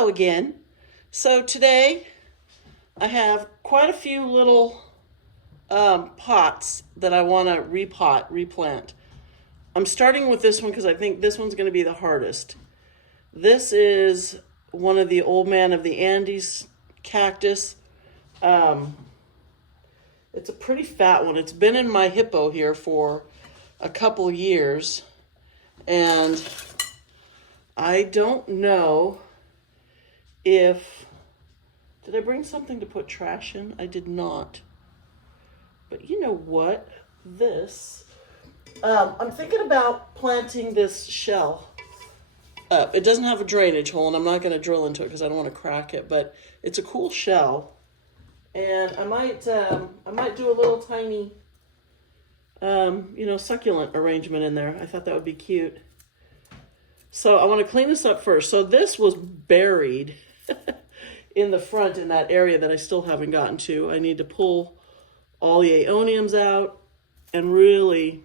Hello again. So today I have quite a few little pots that I want to replant. I'm starting with this one because I think this one's going to be the hardest. This is one of the old man of the Andes cactus. It's a pretty fat one. It's been in my hippo here for a couple years, and I don't know if... Did I bring something to put trash in? I did not. But you know what? I'm thinking about planting this shell up. It doesn't have a drainage hole, and I'm not going to drill into it because I don't want to crack it, but it's a cool shell. And I might do a little tiny, succulent arrangement in there. I thought that would be cute. So I want to clean this up first. So this was buried in the front in that area that I still haven't gotten to. I need to pull all the aeoniums out and really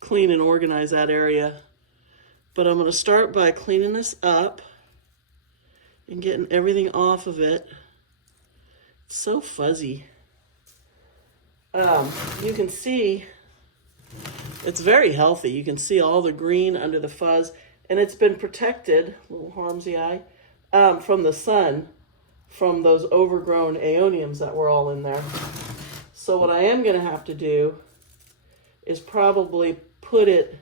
clean and organize that area. But I'm going to start by cleaning this up and getting everything off of it. It's so fuzzy. You can see it's very healthy. You can see all the green under the fuzz, and it's been protected, little Harmsy eye, from the sun, from those overgrown aeoniums that were all in there. So what I am going to have to do is probably put it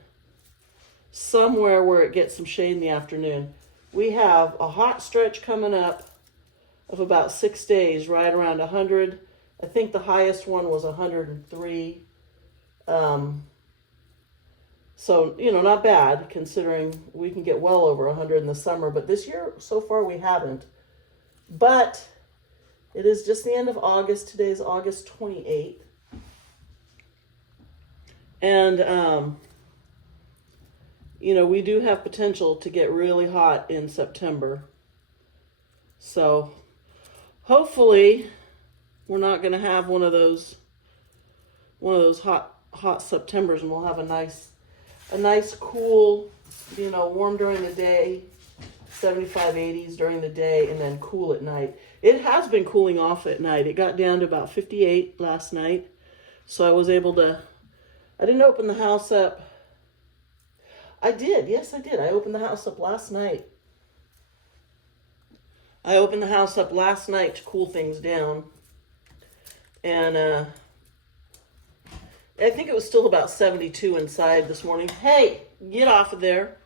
somewhere where it gets some shade in the afternoon. We have a hot stretch coming up of about 6 days, right around 100. I think the highest one was 103. So, not bad considering we can get well over 100 in the summer. But this year, so far, we haven't. But it is just the end of August. Today's August 28th. And, we do have potential to get really hot in September. So hopefully we're not going to have one of those hot Septembers, and we'll have a nice cool, warm during the day, 75, 80s during the day, and then cool at night. It has been cooling off at night. It got down to about 58 last night. So I was able to, I didn't open the house up. I did. Yes, I did. I opened the house up last night. I opened the house up last night to cool things down. And I think it was still about 72 inside this morning. Hey, get off of there.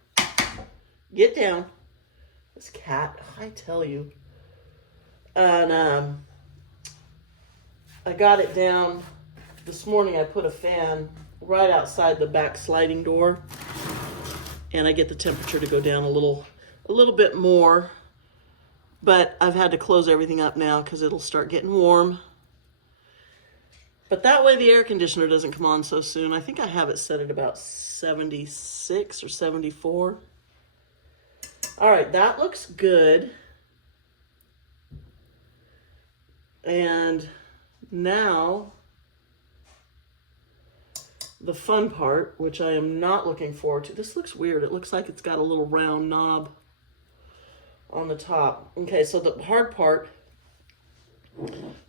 Get down. This cat, I tell you. And I got it down this morning. I put a fan right outside the back sliding door, and I get the temperature to go down a little bit more. But I've had to close everything up now because it'll start getting warm. But that way the air conditioner doesn't come on so soon. I think I have it set at about 76 or 74. All right, that looks good. And now the fun part, which I am not looking forward to. This looks weird. It looks like it's got a little round knob on the top. Okay, so the hard part,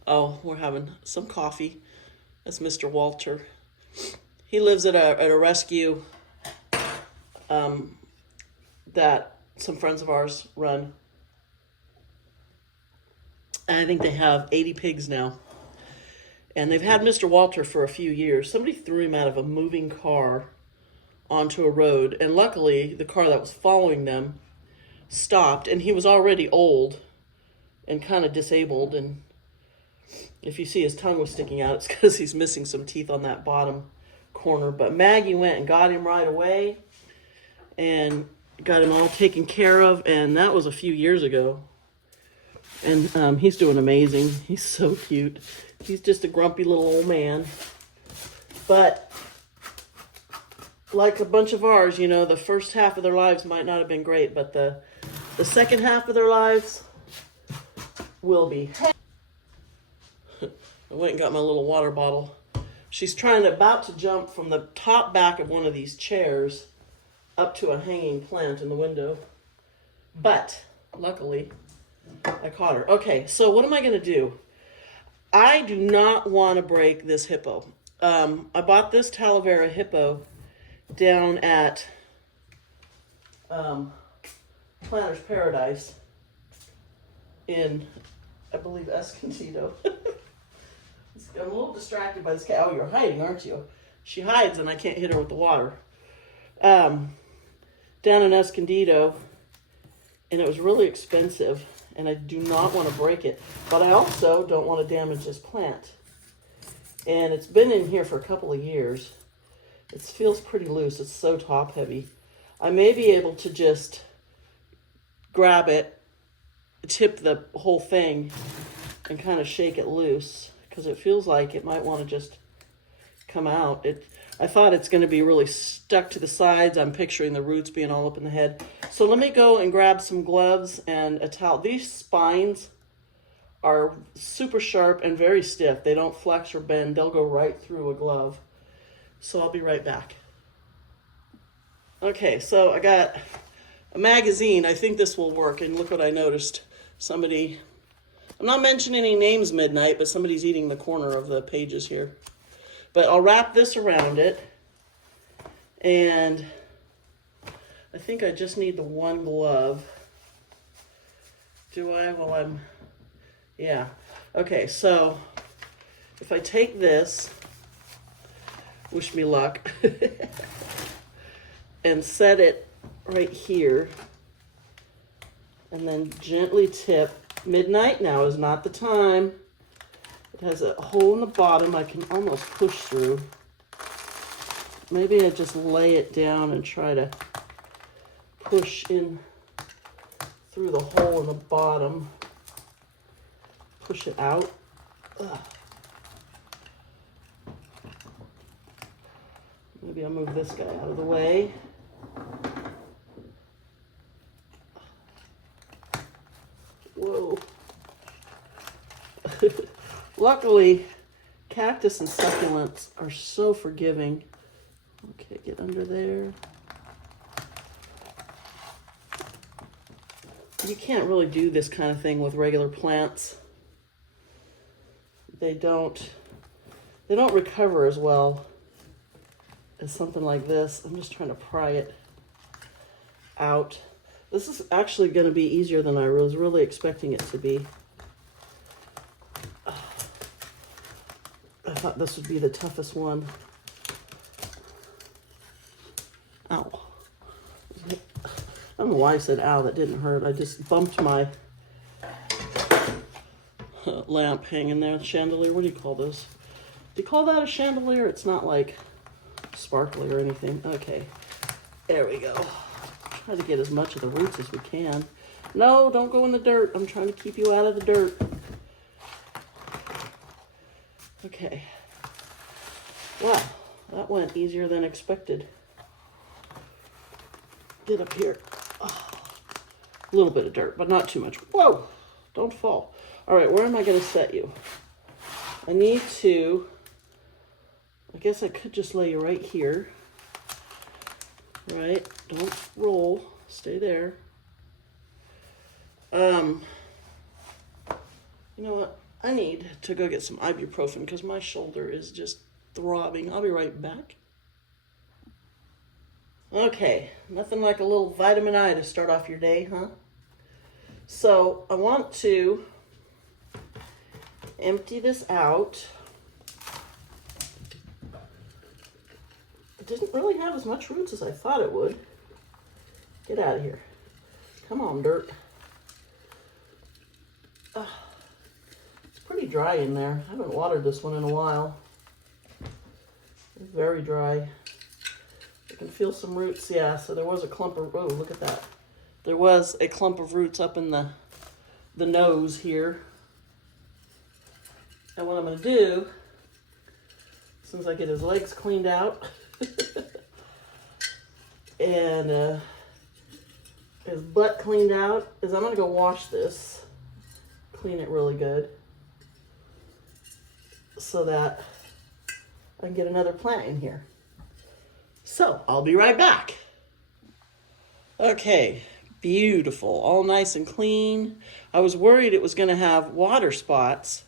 we're having some coffee. That's Mr. Walter. He lives at a rescue that some friends of ours run. And I think they have 80 pigs now. And they've had Mr. Walter for a few years. Somebody threw him out of a moving car onto a road. And luckily, the car that was following them stopped. And he was already old and kind of disabled. And if you see his tongue was sticking out, it's because he's missing some teeth on that bottom corner. But Maggie went and got him right away and got him all taken care of. And that was a few years ago. And he's doing amazing. He's so cute. He's just a grumpy little old man. But like a bunch of ours, the first half of their lives might not have been great, but the second half of their lives will be. I went and got my little water bottle. She's about to jump from the top back of one of these chairs up to a hanging plant in the window. But Luckily, I caught her. Okay, so what am I going to do? I do not want to break this hippo. I bought this talavera hippo down at Planter's Paradise in, I believe, Escondido. I'm a little distracted by this cat. Oh, you're hiding, aren't you? She hides and I can't hit her with the water. Down in Escondido, and it was really expensive, and I do not want to break it, but I also don't want to damage this plant. And it's been in here for a couple of years. It feels pretty loose. It's so top heavy. I may be able to just grab it, tip the whole thing, and kind of shake it loose, because it feels like it might want to just come out. I thought it's going to be really stuck to the sides. I'm picturing the roots being all up in the head. So let me go and grab some gloves and a towel. These spines are super sharp and very stiff. They don't flex or bend. They'll go right through a glove. So I'll be right back. Okay, so I got a magazine. I think this will work. And look what I noticed. Somebody, I'm not mentioning any names midnight, but somebody's eating the corner of the pages here. But I'll wrap this around it. And I think I just need the one glove. Do I? Well, yeah. Okay, so if I take this, wish me luck, and set it right here, and then gently tip. Midnight now is not the time. It has a hole in the bottom I can almost push through. Maybe I just lay it down and try to push in through the hole in the bottom. Push it out. Ugh. Maybe I'll move this guy out of the way. Whoa. Luckily, cactus and succulents are so forgiving. Okay, get under there. You can't really do this kind of thing with regular plants. They don't recover as well as something like this. I'm just trying to pry it out. This is actually going to be easier than I was really expecting it to be. I thought this would be the toughest one. Ow. I don't know why I said ow, that didn't hurt. I just bumped my lamp hanging there, chandelier. What do you call this? Do you call that a chandelier? It's not like sparkly or anything. Okay, there we go. Try to get as much of the roots as we can. No, don't go in the dirt. I'm trying to keep you out of the dirt. Okay. Wow, that went easier than expected. Get up here. Oh, a little bit of dirt, but not too much. Whoa, don't fall. All right, where am I going to set you? I need to, I guess I could just lay you right here. Right, don't roll, stay there. You know what? I need to go get some ibuprofen because my shoulder is just throbbing. I'll be right back. Okay, nothing like a little vitamin I to start off your day, huh? So I want to empty this out. It didn't really have as much roots as I thought it would. Get out of here. Come on, dirt. It's pretty dry in there. I haven't watered this one in a while. It's very dry. I can feel some roots. Yeah, so there was a clump of, oh, look at that. There was a clump of roots up in the nose here. And what I'm going to do, as soon as I get his legs cleaned out, and his butt cleaned out, is I'm going to go wash this, clean it really good, so that I can get another plant in here. So, I'll be right back. Okay, Beautiful, all nice and clean. I was worried it was going to have water spots,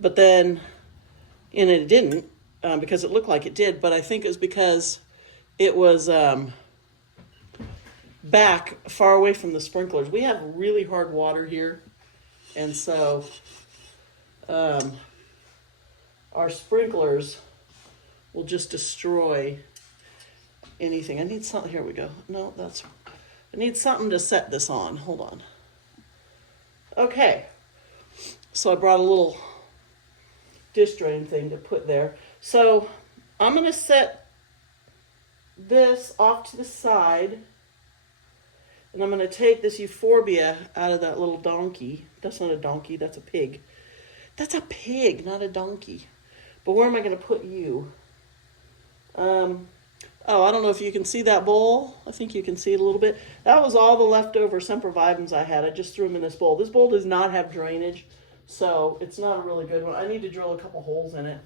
but then, and it didn't, because it looked like it did, but I think it was because it was back far away from the sprinklers. We have really hard water here, and so our sprinklers will just destroy anything. I need something. Here we go. No, I need something to set this on. Hold on. Okay. So I brought a little dish drain thing to put there. So I'm going to set this off to the side. And I'm going to take this euphorbia out of that little donkey. That's not a donkey. That's a pig. That's a pig, not a donkey. But where am I going to put you? Oh, I don't know if you can see that bowl. I think you can see it a little bit. That was all the leftover sempervivums I had. I just threw them in this bowl. This bowl does not have drainage, so it's not a really good one. I need to drill a couple holes in it.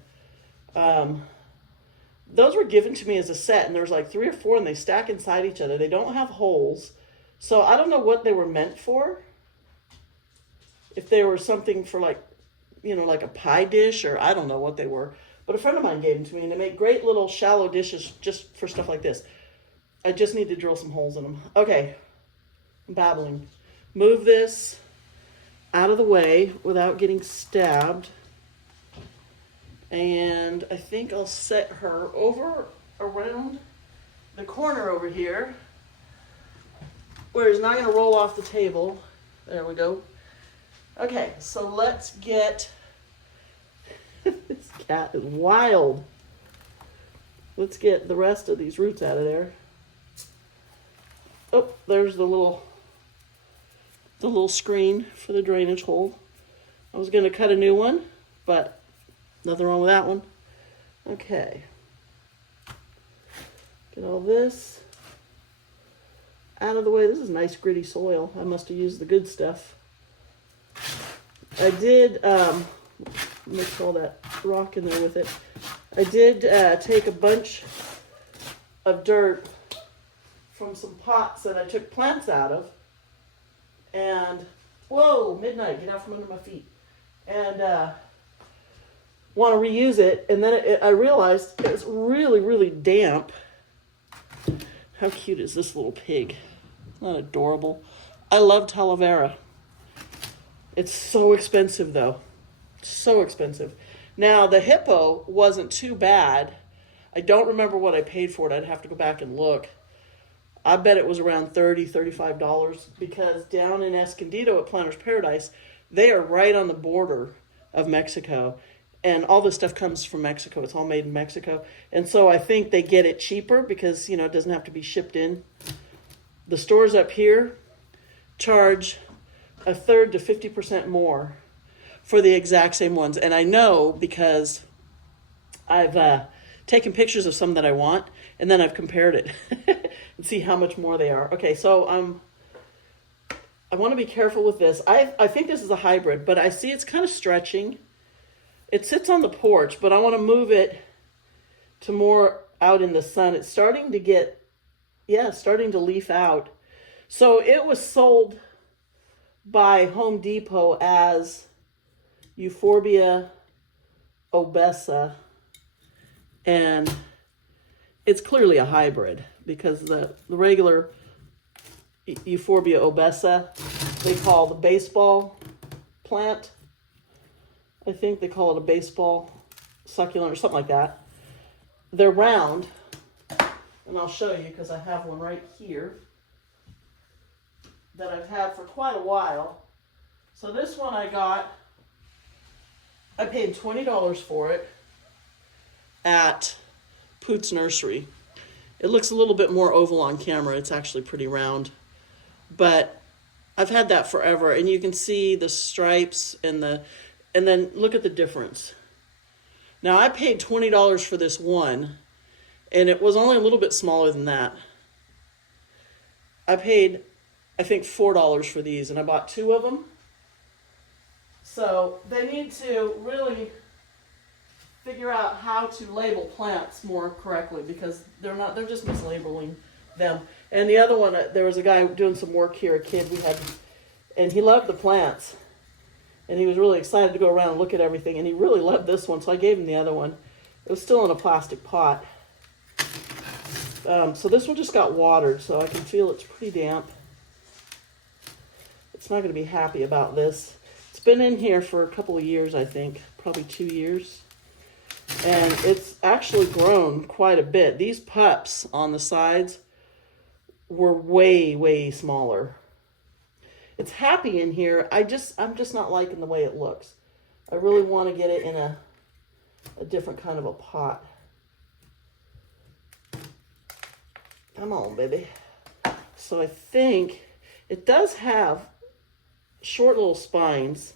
Those were given to me as a set, and there's like 3 or 4, and they stack inside each other. They don't have holes, so I don't know what they were meant for. If they were something for like, you know, like a pie dish, or I don't know what they were. But a friend of mine gave them to me, and they make great little shallow dishes just for stuff like this. I just need to drill some holes in them. Okay, I'm babbling. Move this out of the way without getting stabbed. And I think I'll set her over around the corner over here, where it's not going to roll off the table. There we go. Okay, so let's get... This cat is wild. Let's get the rest of these roots out of there. Oh, there's the little screen for the drainage hole. I was going to cut a new one, but nothing wrong with that one. Okay. Get all this out of the way. This is nice gritty soil. I must have used the good stuff. I did... mix all that rock in there with it. I did take a bunch of dirt from some pots that I took plants out of, and whoa, midnight, get out from under my feet, and want to reuse it. And then I realized it's really, really damp. How cute is this little pig? Isn't that adorable? I love talavera. It's so expensive though. So expensive. Now, the hippo wasn't too bad. I don't remember what I paid for it. I'd have to go back and look. I bet it was around $30, $35, because down in Escondido at Planter's Paradise, they are right on the border of Mexico. And all this stuff comes from Mexico. It's all made in Mexico. And so I think they get it cheaper because, you know, it doesn't have to be shipped in. The stores up here charge 1/3 to 50% more for the exact same ones. And I know because I've taken pictures of some that I want, and then I've compared it and see how much more they are. Okay, so I want to be careful with this. I think this is a hybrid, but I see it's kind of stretching. It sits on the porch, but I want to move it to more out in the sun. It's starting to get, starting to leaf out. So it was sold by Home Depot as Euphorbia obesa, and it's clearly a hybrid because the regular Euphorbia obesa they call the baseball plant. I think they call it a baseball succulent or something like that. They're round, and I'll show you because I have one right here that I've had for quite a while. So this one I paid $20 for it at Poots Nursery. It looks a little bit more oval on camera. It's actually pretty round. But I've had that forever, and you can see the stripes and then look at the difference. Now I paid $20 for this one, and it was only a little bit smaller than that. I paid, I think, $4 for these, and I bought 2 of them. So they need to really figure out how to label plants more correctly because they're just mislabeling them. And the other one, there was a guy doing some work here, a kid we had, and he loved the plants. And he was really excited to go around and look at everything. And he really loved this one, so I gave him the other one. It was still in a plastic pot. So this one just got watered, so I can feel it's pretty damp. It's not going to be happy about this. It's been in here for a couple of years, I think. Probably 2 years. And it's actually grown quite a bit. These pups on the sides were way, way smaller. It's happy in here. I'm just not liking the way it looks. I really want to get it in a different kind of a pot. Come on, baby. So I think it does have short little spines.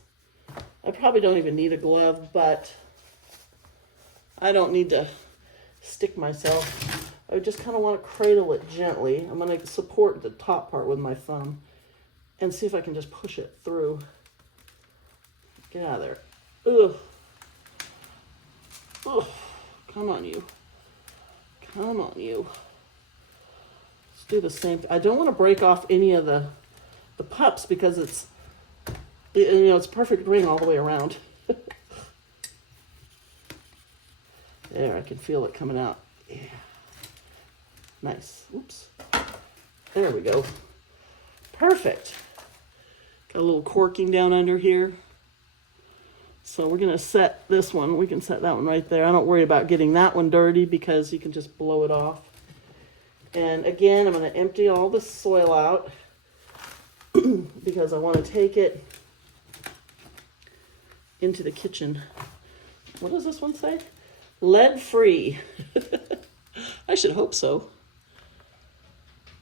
I probably don't even need a glove, but I don't need to stick myself. I just kind of want to cradle it gently. I'm going to support the top part with my thumb and see if I can just push it through. Get out of there. Ugh. Ugh. Come on, you. Come on, you. Let's do the same. I don't want to break off any of the pups because it's a perfect ring all the way around. There, I can feel it coming out. Yeah. Nice. Oops. There we go. Perfect. Got a little corking down under here. So we're going to set this one. We can set that one right there. I don't worry about getting that one dirty because you can just blow it off. And again, I'm going to empty all the soil out because I want to take it into the kitchen. What does this one say? Lead-free. I should hope so.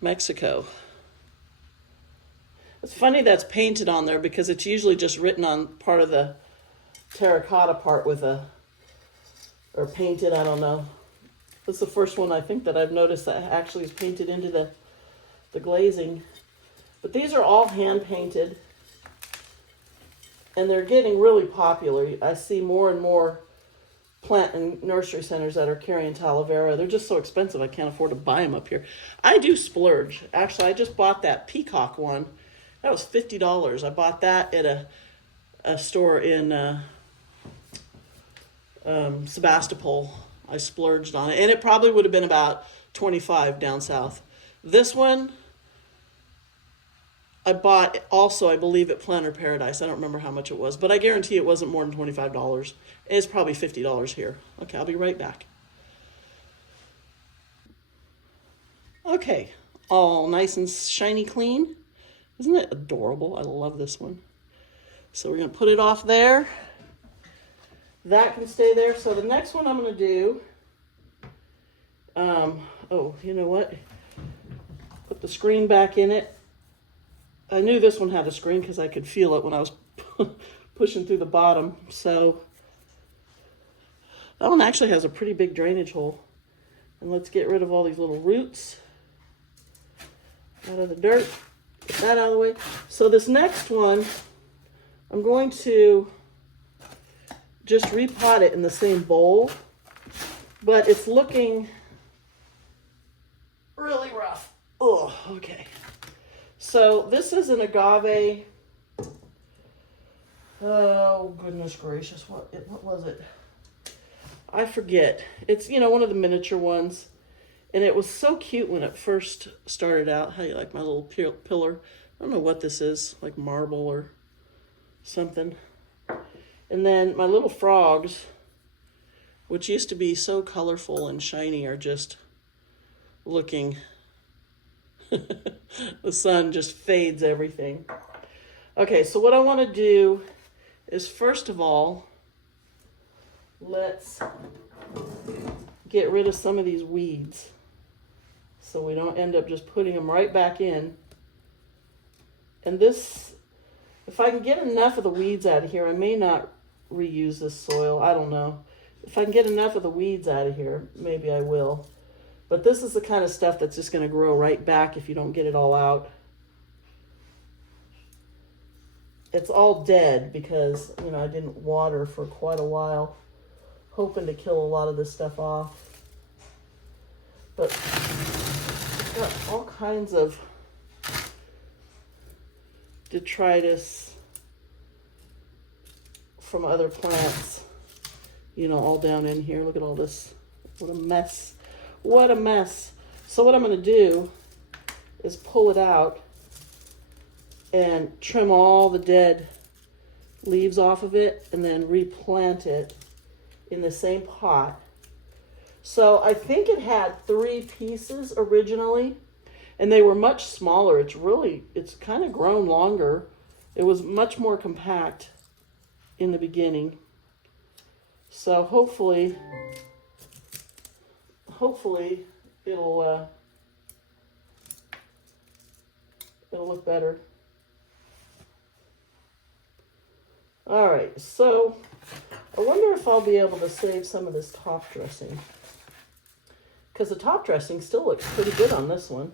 Mexico. It's funny that's painted on there because it's usually just written on part of the terracotta part with or painted, I don't know. This is the first one I think that I've noticed that actually is painted into the glazing. But these are all hand painted. And they're getting really popular. I see more and more plant and nursery centers that are carrying talavera. They're just so expensive I can't afford to buy them up here. I do splurge. Actually, I just bought that peacock one. That was $50. I bought that at a store in Sebastopol. I splurged on it. And it probably would have been about $25 down south. This one I bought also, I believe, at Planter Paradise. I don't remember how much it was, but I guarantee it wasn't more than $25. It's probably $50 here. Okay, I'll be right back. Okay, all nice and shiny clean. Isn't it adorable? I love this one. So we're going to put it off there. That can stay there. So the next one I'm going to do, oh, you know what? Put the screen back in it. I knew this one had a screen because I could feel it when I was pushing through the bottom. So that one actually has a pretty big drainage hole. And let's get rid of all these little roots out of the dirt. Get that out of the way. So this next one, I'm going to just repot it in the same bowl. But it's looking really rough. Oh, okay. So this is an agave. Oh, goodness gracious. What was it? I forget. It's, one of the miniature ones. And it was so cute when it first started out. How you like my little pillar? I don't know what this is, like marble or something. And then my little frogs, which used to be so colorful and shiny, are just looking... The sun just fades everything. Okay, so what I want to do is, first of all, let's get rid of some of these weeds so we don't end up just putting them right back in. And this, if I can get enough of the weeds out of here, I may not reuse this soil. I don't know. If I can get enough of the weeds out of here, maybe I will. But this is the kind of stuff that's just going to grow right back if you don't get it all out. It's all dead because, I didn't water for quite a while, hoping to kill a lot of this stuff off. But got all kinds of detritus from other plants, you know, all down in here. Look at all this. What a mess. What a mess. So what I'm going to do is pull it out and trim all the dead leaves off of it and then replant it in the same pot. So I think it had 3 pieces originally, and they were much smaller. It's kind of grown longer. It was much more compact in the beginning. So hopefully it'll look better. All right, so I wonder if I'll be able to save some of this top dressing, because the top dressing still looks pretty good on this one.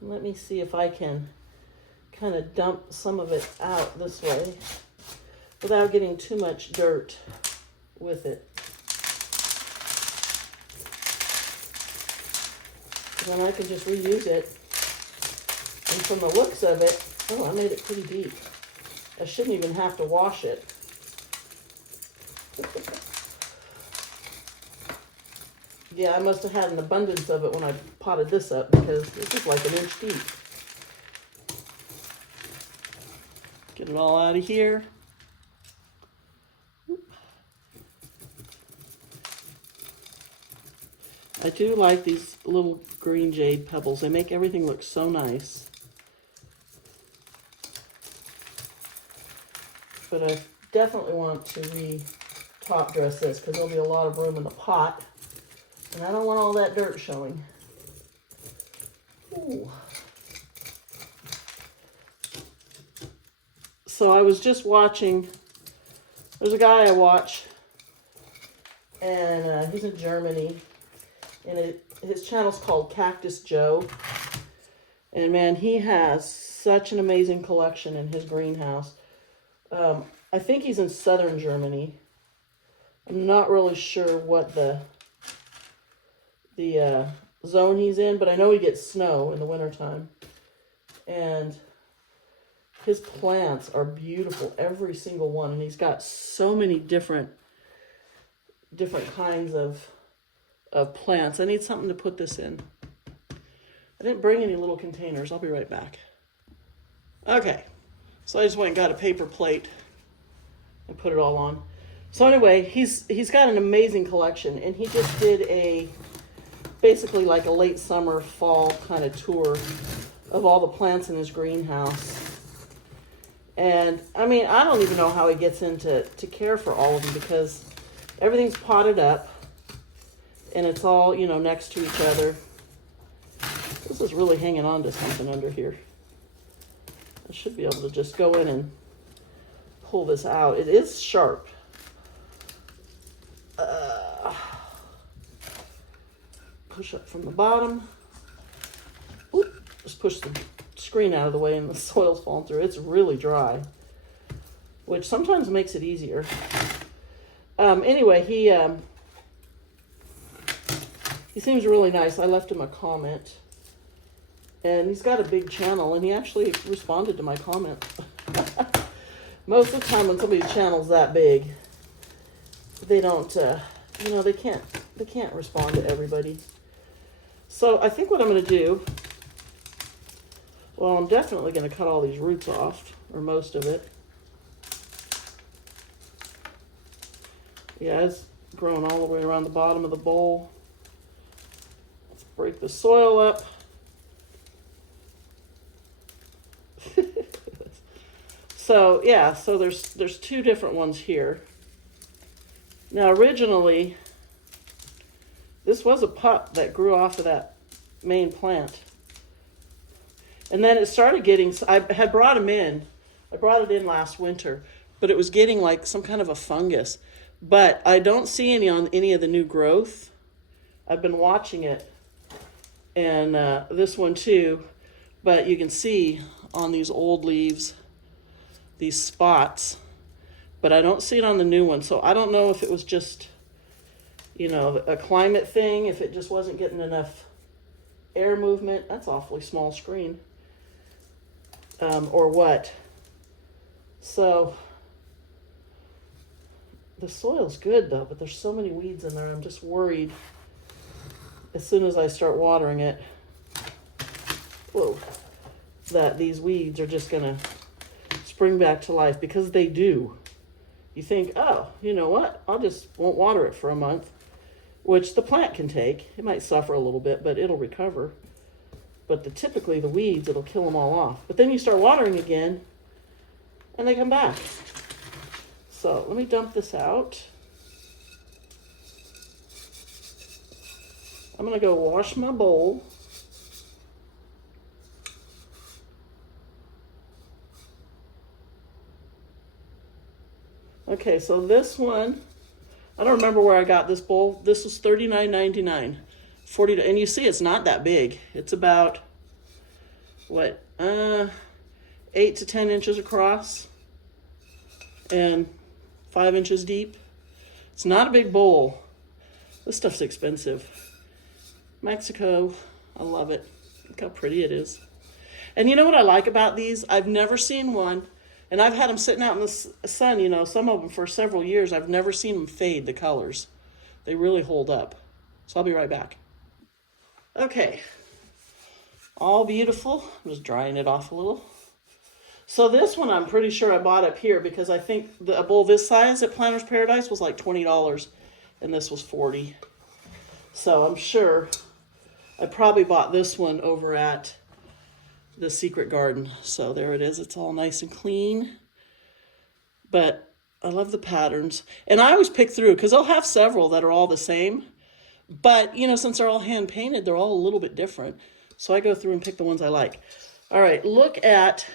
Let me see if I can kind of dump some of it out this way without getting too much dirt with it. Then I can just reuse it. And from the looks of it, oh, I made it pretty deep. I shouldn't even have to wash it. Yeah, I must have had an abundance of it when I potted this up, because this is like 1 inch deep. Get it all out of here. I do like these little green jade pebbles. They make everything look so nice. But I definitely want to top dress this, because there'll be a lot of room in the pot. And I don't want all that dirt showing. Ooh. So I was just watching, there's a guy I watch, and he's in Germany, and his channel's called Cactus Joe. And man, he has such an amazing collection in his greenhouse. I think he's in southern Germany. I'm not really sure what the zone he's in, but I know he gets snow in the wintertime. And his plants are beautiful, every single one. And he's got so many different kinds of plants. I need something to put this in. I didn't bring any little containers. I'll be right back. Okay. So I just went and got a paper plate and put it all on. So anyway, he's got an amazing collection, and he just did basically like a late summer, fall kind of tour of all the plants in his greenhouse. And I mean, I don't even know how he gets into care for all of them, because everything's potted up and it's all, you know, next to each other. This is really hanging on to something under here. I should be able to just go in and pull this out. It is sharp. Push up from the bottom. Oop, just push the screen out of the way and the soil's falling through. It's really dry, which sometimes makes it easier. Anyway, he seems really nice. I left him a comment. And he's got a big channel, and he actually responded to my comment. Most of the time when somebody's channel's that big, they don't, you know, they can't respond to everybody. So I think what I'm going to do, well, I'm definitely going to cut all these roots off, or most of it. Yeah, it's growing all the way around the bottom of the bowl. Let's break the soil up. So yeah, so there's 2 different ones here. Now originally, this was a pup that grew off of that main plant. And then it started getting, I had brought him in. I brought it in last winter, but it was getting like some kind of a fungus. But I don't see any on any of the new growth. I've been watching it, and this one too. But you can see on these old leaves, these spots, but I don't see it on the new one. So I don't know if it was just, you know, a climate thing, if it just wasn't getting enough air movement. That's awfully small screen. Or what? So the soil's good though, but there's so many weeds in there. I'm just worried as soon as I start watering it, whoa, that these weeds are just gonna spring back to life, because they do. You think, oh, you know what? I'll just won't water it for a month, which the plant can take. It might suffer a little bit, but it'll recover. But typically the weeds, it'll kill them all off. But then you start watering again, and they come back. So let me dump this out. I'm gonna go wash my bowl. Okay, so this one, I don't remember where I got this bowl. This was $39.99. 40, and you see it's not that big. It's about, what, 8 to 10 inches across and 5 inches deep. It's not a big bowl. This stuff's expensive. Mexico, I love it. Look how pretty it is. And you know what I like about these? I've never seen one, and I've had them sitting out in the sun, you know, some of them for several years. I've never seen them fade, the colors. They really hold up. So I'll be right back. Okay, all beautiful. I'm just drying it off a little. So this one I'm pretty sure I bought up here, because I think a bowl this size at Planter's Paradise was like $20, and this was $40. So I'm sure I probably bought this one over at the Secret Garden. So there it is. It's all nice and clean. But I love the patterns. And I always pick through, because I'll have several that are all the same. But, you know, since they're all hand painted, they're all a little bit different. So I go through and pick the ones I like. All right, look at,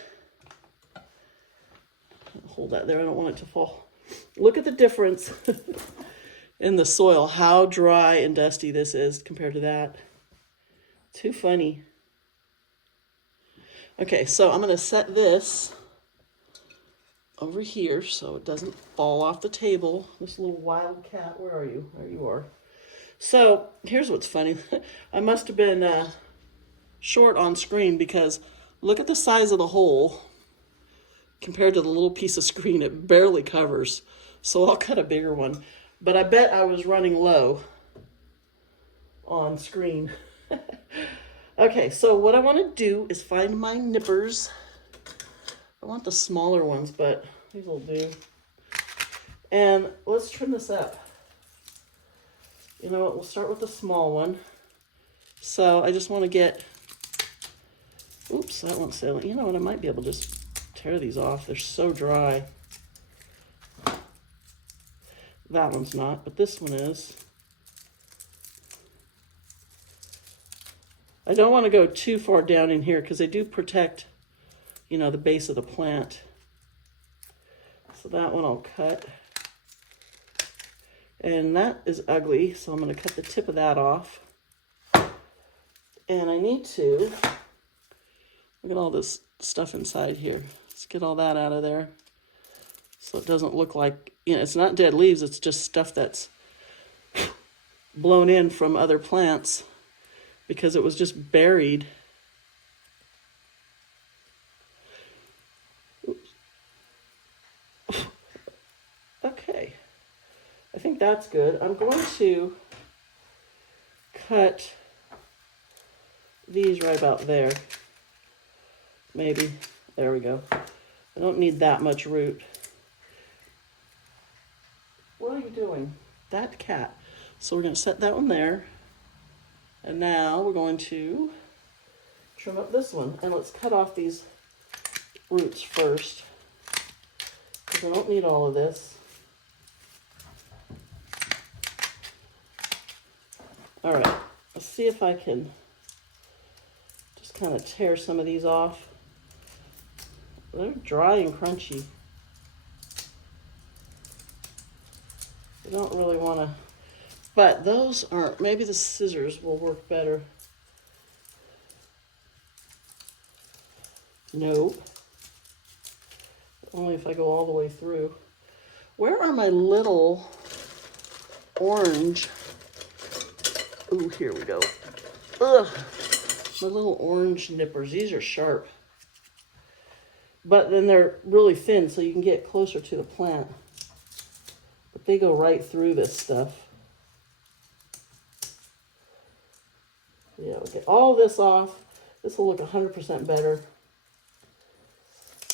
hold that there, I don't want it to fall. Look at the difference in the soil, how dry and dusty this is compared to that. Too funny. Okay, so I'm going to set this over here so it doesn't fall off the table. This little wild cat, where are you? There you are. So here's what's funny. I must have been short on screen, because look at the size of the hole compared to the little piece of screen. It barely covers. So I'll cut a bigger one. But I bet I was running low on screen. Okay, so what I want to do is find my nippers. I want the smaller ones, but these will do. And let's trim this up. You know what, we'll start with the small one. So I just want to get, oops, that one's sailing. You know what, I might be able to just tear these off. They're so dry. That one's not, but this one is. I don't want to go too far down in here, because they do protect, you know, the base of the plant. So that one I'll cut. And that is ugly, so I'm going to cut the tip of that off. And I need to, look at all this stuff inside here. Let's get all that out of there, so it doesn't look like, you know, it's not dead leaves, it's just stuff that's blown in from other plants, because it was just buried. Oops. Okay. I think that's good. I'm going to cut these right about there. Maybe. There we go. I don't need that much root. What are you doing? That cat. So we're going to set that one there. And now we're going to trim up this one. And let's cut off these roots first, because I don't need all of this. All right, let's see if I can just kind of tear some of these off. They're dry and crunchy. I don't really want to, but those aren't, maybe the scissors will work better. Nope. Only if I go all the way through. Where are my little orange? Ooh, here we go. Ugh. the little orange nippers. These are sharp. But then they're really thin, so you can get closer to the plant. But they go right through this stuff. Yeah, we'll get all this off. This will look 100% better.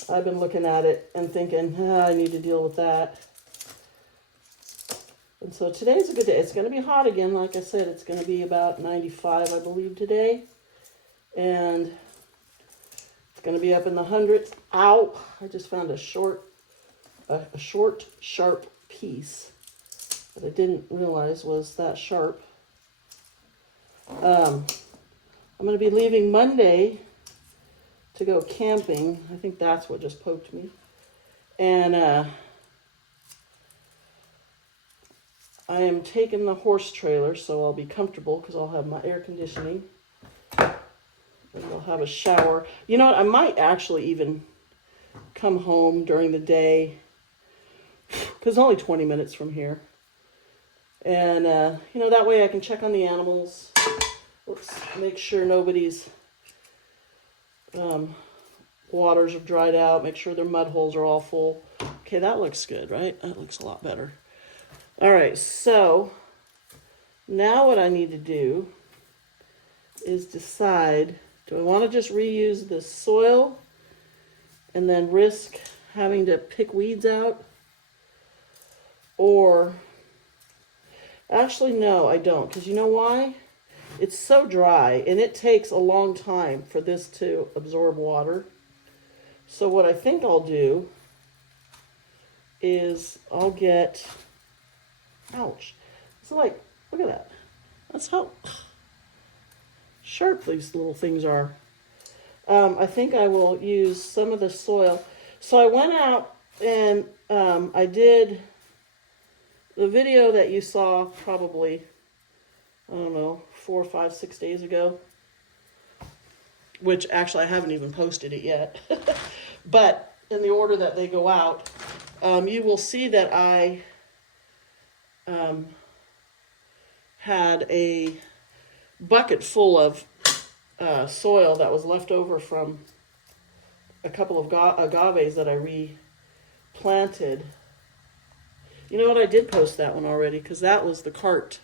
I've been looking at it and thinking, I need to deal with that. And so today's a good day. It's going to be hot again. Like I said, it's going to be about 95, I believe, today. And it's going to be up in the hundreds. Ow! I just found a short, sharp piece that I didn't realize was that sharp. I'm going to be leaving Monday to go camping. I think that's what just poked me. And I am taking the horse trailer, so I'll be comfortable because I'll have my air conditioning. And I'll have a shower. You know what? I might actually even come home during the day because it's only 20 minutes from here. And, you know, that way I can check on the animals. Let's make sure nobody's waters have dried out. Make sure their mud holes are all full. Okay, that looks good, right? That looks a lot better. All right, so now what I need to do is decide, do I want to just reuse the soil and then risk having to pick weeds out? Or, actually, no, I don't, because you know why? It's so dry, and it takes a long time for this to absorb water. So what I think I'll do is I'll get, ouch. It's like, look at that. That's how sharp these little things are. I think I will use some of the soil. So I went out and I did the video that you saw probably, I don't know, 4, 5, 6 days ago, which actually I haven't even posted it yet. But in the order that they go out, you will see that I had a bucket full of soil that was left over from a couple of agaves that I replanted. You know what? I did post that one already because that was the cart.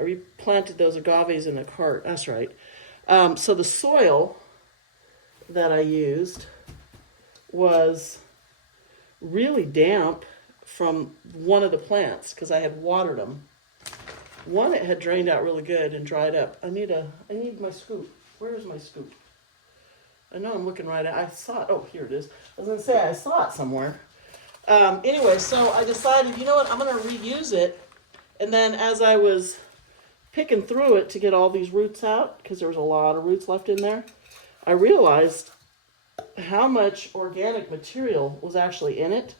I replanted those agaves in a cart. That's right. So the soil that I used was really damp from one of the plants because I had watered them. One, it had drained out really good and dried up. I need my scoop. Where is my scoop? I know I'm looking right at it. I saw it. Oh, here it is. I was going to say I saw it somewhere. Anyway, so I decided, you know what? I'm going to reuse it. And then as I was picking through it to get all these roots out, because there was a lot of roots left in there, I realized how much organic material was actually in it.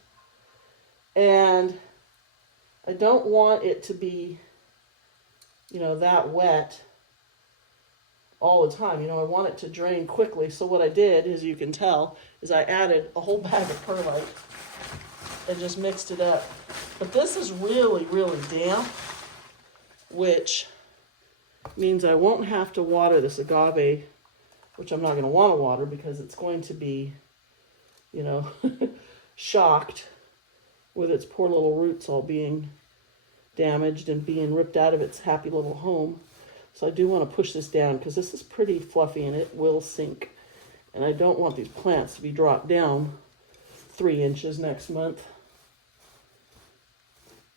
And I don't want it to be, you know, that wet all the time. You know, I want it to drain quickly. So what I did, as you can tell, is I added a whole bag of perlite and just mixed it up. But this is really, really damp, which means I won't have to water this agave, which I'm not going to want to water because it's going to be, you know, shocked with its poor little roots all being damaged and being ripped out of its happy little home. So I do want to push this down because this is pretty fluffy and it will sink. And I don't want these plants to be dropped down 3 inches next month.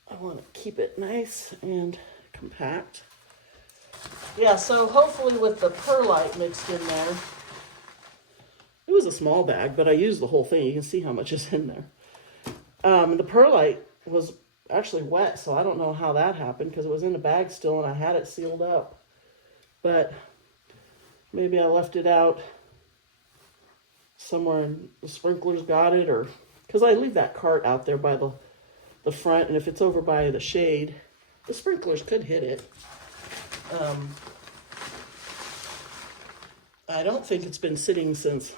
I want to keep it nice and compact. Yeah, so hopefully with the perlite mixed in there, it was a small bag, but I used the whole thing. You can see how much is in there. The perlite was actually wet, so I don't know how that happened because it was in the bag still and I had it sealed up. But maybe I left it out somewhere and the sprinklers got it, or because I leave that cart out there by the front, and if it's over by the shade, the sprinklers could hit it. I don't think it's been sitting since,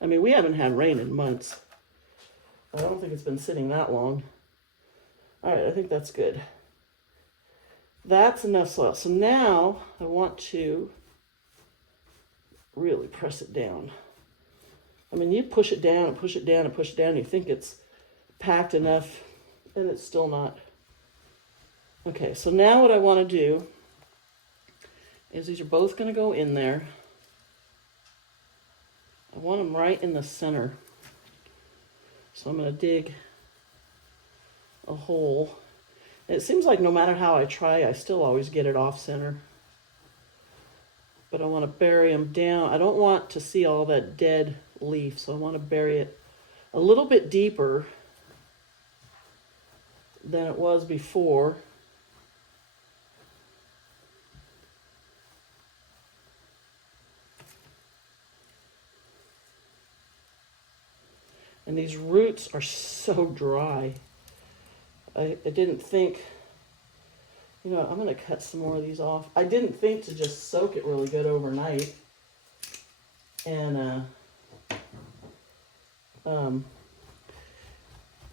I mean, we haven't had rain in months. I don't think it's been sitting that long. All right, I think that's good. That's enough soil. So now I want to really press it down. I mean, you push it down and push it down and push it down, and you think it's packed enough, and it's still not. Okay, so now what I want to do is these are both going to go in there. I want them right in the center. So I'm going to dig a hole. And it seems like no matter how I try, I still always get it off center. But I want to bury them down. I don't want to see all that dead leaf, so I want to bury it a little bit deeper than it was before. And these roots are so dry. I didn't think, you know, I'm going to cut some more of these off. I didn't think to just soak it really good overnight and,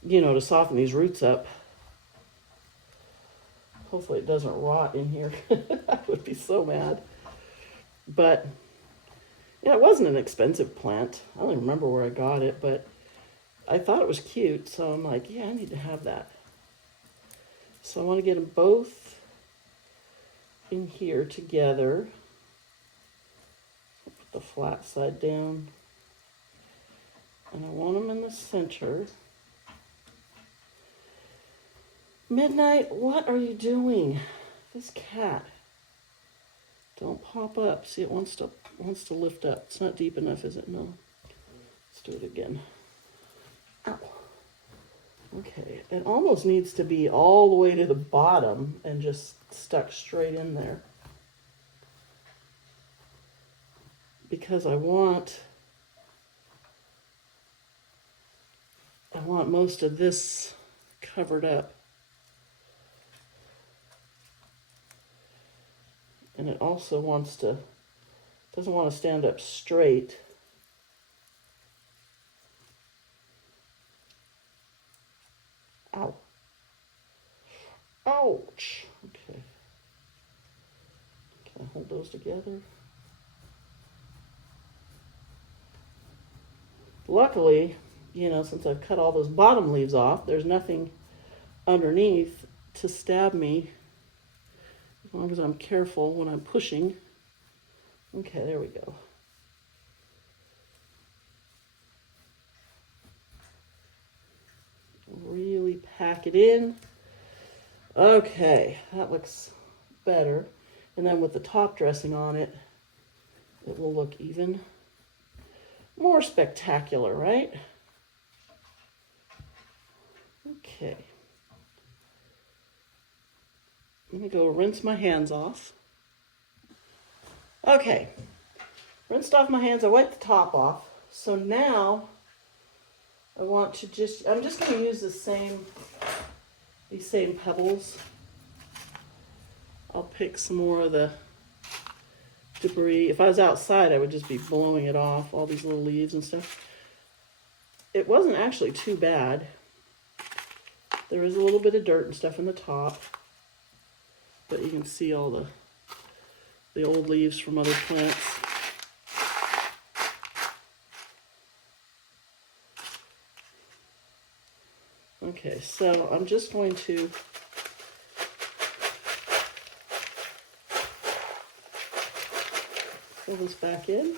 you know, to soften these roots up. Hopefully it doesn't rot in here. I would be so mad. But, yeah, it wasn't an expensive plant. I don't even remember where I got it, but I thought it was cute, so I'm like, yeah, I need to have that. So I want to get them both in here together. I'll put the flat side down. And I want them in the center. Midnight, what are you doing? This cat. Don't pop up. See, it wants to lift up. It's not deep enough, is it? No. Let's do it again. Ow. Okay, it almost needs to be all the way to the bottom and just stuck straight in there. Because I want most of this covered up. And it also doesn't want to stand up straight. Ow. Ouch. Okay. Can I hold those together? Luckily, you know, since I've cut all those bottom leaves off, there's nothing underneath to stab me. As long as I'm careful when I'm pushing. Okay, there we go. Really pack it in. Okay, that looks better. And then with the top dressing on it, it will look even more spectacular, right? Okay. Let me go rinse my hands off. Okay, rinsed off my hands. I wiped the top off. So now I want to I'm just going to use these same pebbles. I'll pick some more of the debris. If I was outside, I would just be blowing it off, all these little leaves and stuff. It wasn't actually too bad. There is a little bit of dirt and stuff in the top, but you can see all the old leaves from other plants. Okay, so I'm just going to fill this back in.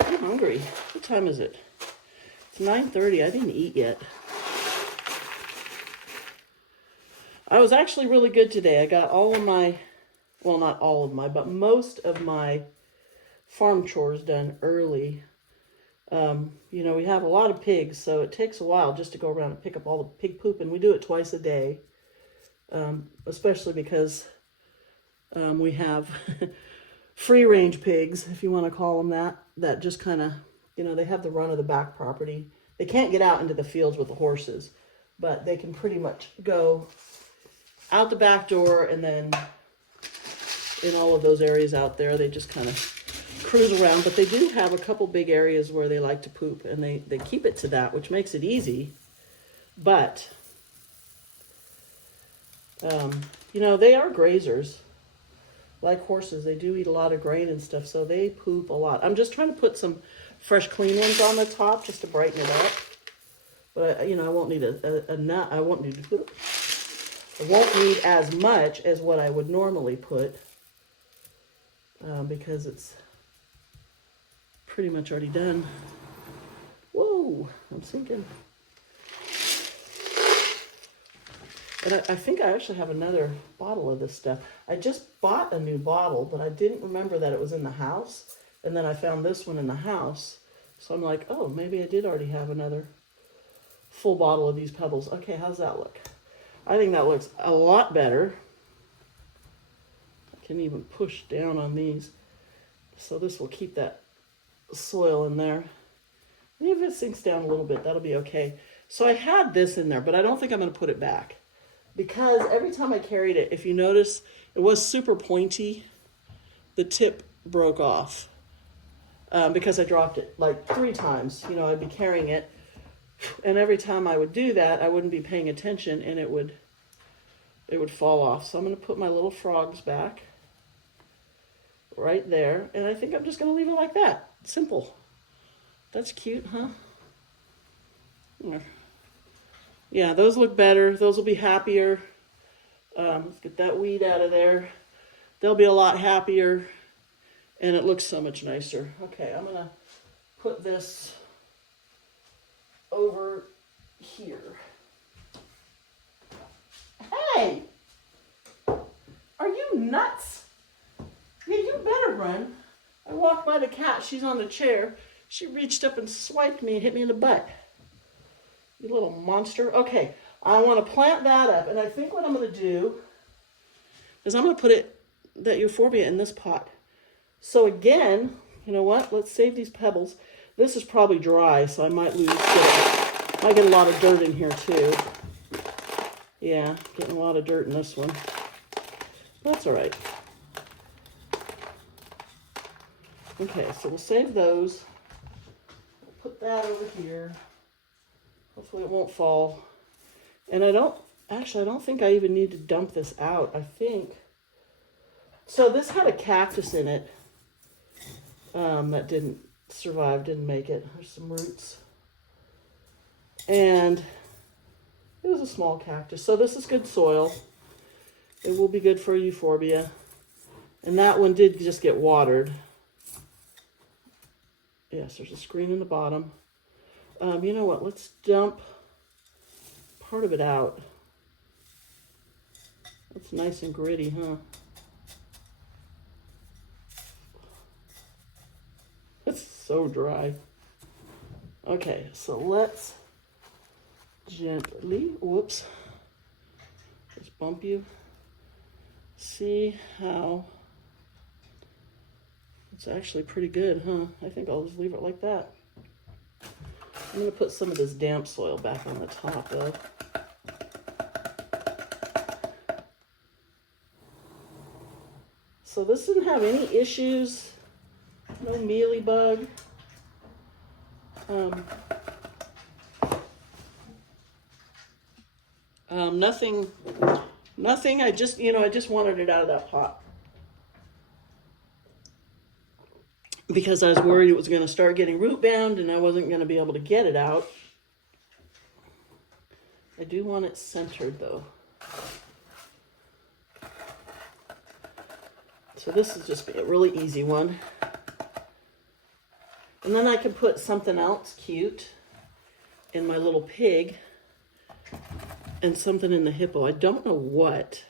I'm hungry. What time is it? It's 9:30. I didn't eat yet. I was actually really good today. I got all of my, well, not all of my, but most of my farm chores done early. You know, we have a lot of pigs, so it takes a while just to go around and pick up all the pig poop, and we do it twice a day, especially because we have free-range pigs, if you want to call them that just kind of, you know, they have the run of the back property. They can't get out into the fields with the horses, but they can pretty much go out the back door, and then in all of those areas out there, they just kind of cruise around. But they do have a couple big areas where they like to poop, and they keep it to that, which makes it easy. But You know, they are grazers. Like horses, they do eat a lot of grain and stuff, so they poop a lot. I'm just trying to put some fresh, clean ones on the top just to brighten it up. But, you know, I won't need a nut. I won't need as much as what I would normally put because it's pretty much already done. Whoa, I'm sinking. And I think I actually have another bottle of this stuff. I just bought a new bottle, but I didn't remember that it was in the house. And then I found this one in the house. So I'm like, oh, maybe I did already have another full bottle of these pebbles. Okay, how's that look? I think that looks a lot better. I can even push down on these. So this will keep that soil in there. And if it sinks down a little bit, that'll be okay. So I had this in there, but I don't think I'm going to put it back. Because every time I carried it, if you notice, it was super pointy. The tip broke off because I dropped it like 3 times. You know, I'd be carrying it. And every time I would do that, I wouldn't be paying attention and it would fall off. So I'm going to put my little frogs back right there. And I think I'm just going to leave it like that. Simple. That's cute, huh? Yeah, those look better. Those will be happier. Let's get that weed out of there. They'll be a lot happier. And it looks so much nicer. Okay, I'm going to put this over here. Hey! Are you nuts? Yeah, you better run. I walked by the cat. She's on the chair. She reached up and swiped me and hit me in the butt. You little monster. Okay, I want to plant that up. And I think what I'm going to do is I'm going to put that euphorbia in this pot. So again, you know what? Let's save these pebbles. This is probably dry, so I might might get a lot of dirt in here too. Yeah, getting a lot of dirt in this one. That's all right. Okay, so we'll save those. We'll put that over here. Hopefully it won't fall. And I don't think I even need to dump this out. I think. So this had a cactus in it that didn't survive, didn't make it. There's some roots. And it was a small cactus. So this is good soil. It will be good for euphorbia. And that one did just get watered. Yes, there's a screen in the bottom. You know what? Let's dump part of it out. That's nice and gritty, huh? It's so dry. Okay, so let's gently, whoops, just bump you. See how it's actually pretty good, huh? I think I'll just leave it like that. I'm going to put some of this damp soil back on the top, though. So this didn't have any issues. No mealybug. Nothing. I just wanted it out of that pot. Because I was worried it was going to start getting root bound and I wasn't going to be able to get it out. I do want it centered though. So this is just a really easy one. And then I can put something else cute in my little pig and something in the hippo. I don't know what.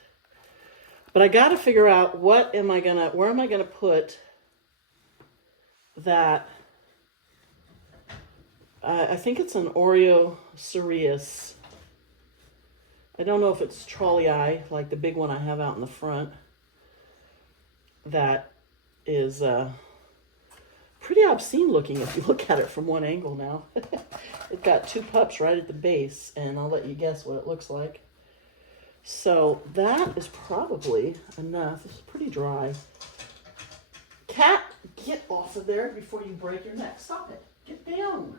But I got to figure out where am I going to put that. I think it's an Oreo cereus. I don't know if it's trolley eye, like the big one I have out in the front. That is pretty obscene looking if you look at it from one angle now. It's got 2 pups right at the base, and I'll let you guess what it looks like. So that is probably enough. It's pretty dry. Cat, get off of there before you break your neck. Stop it. Get down.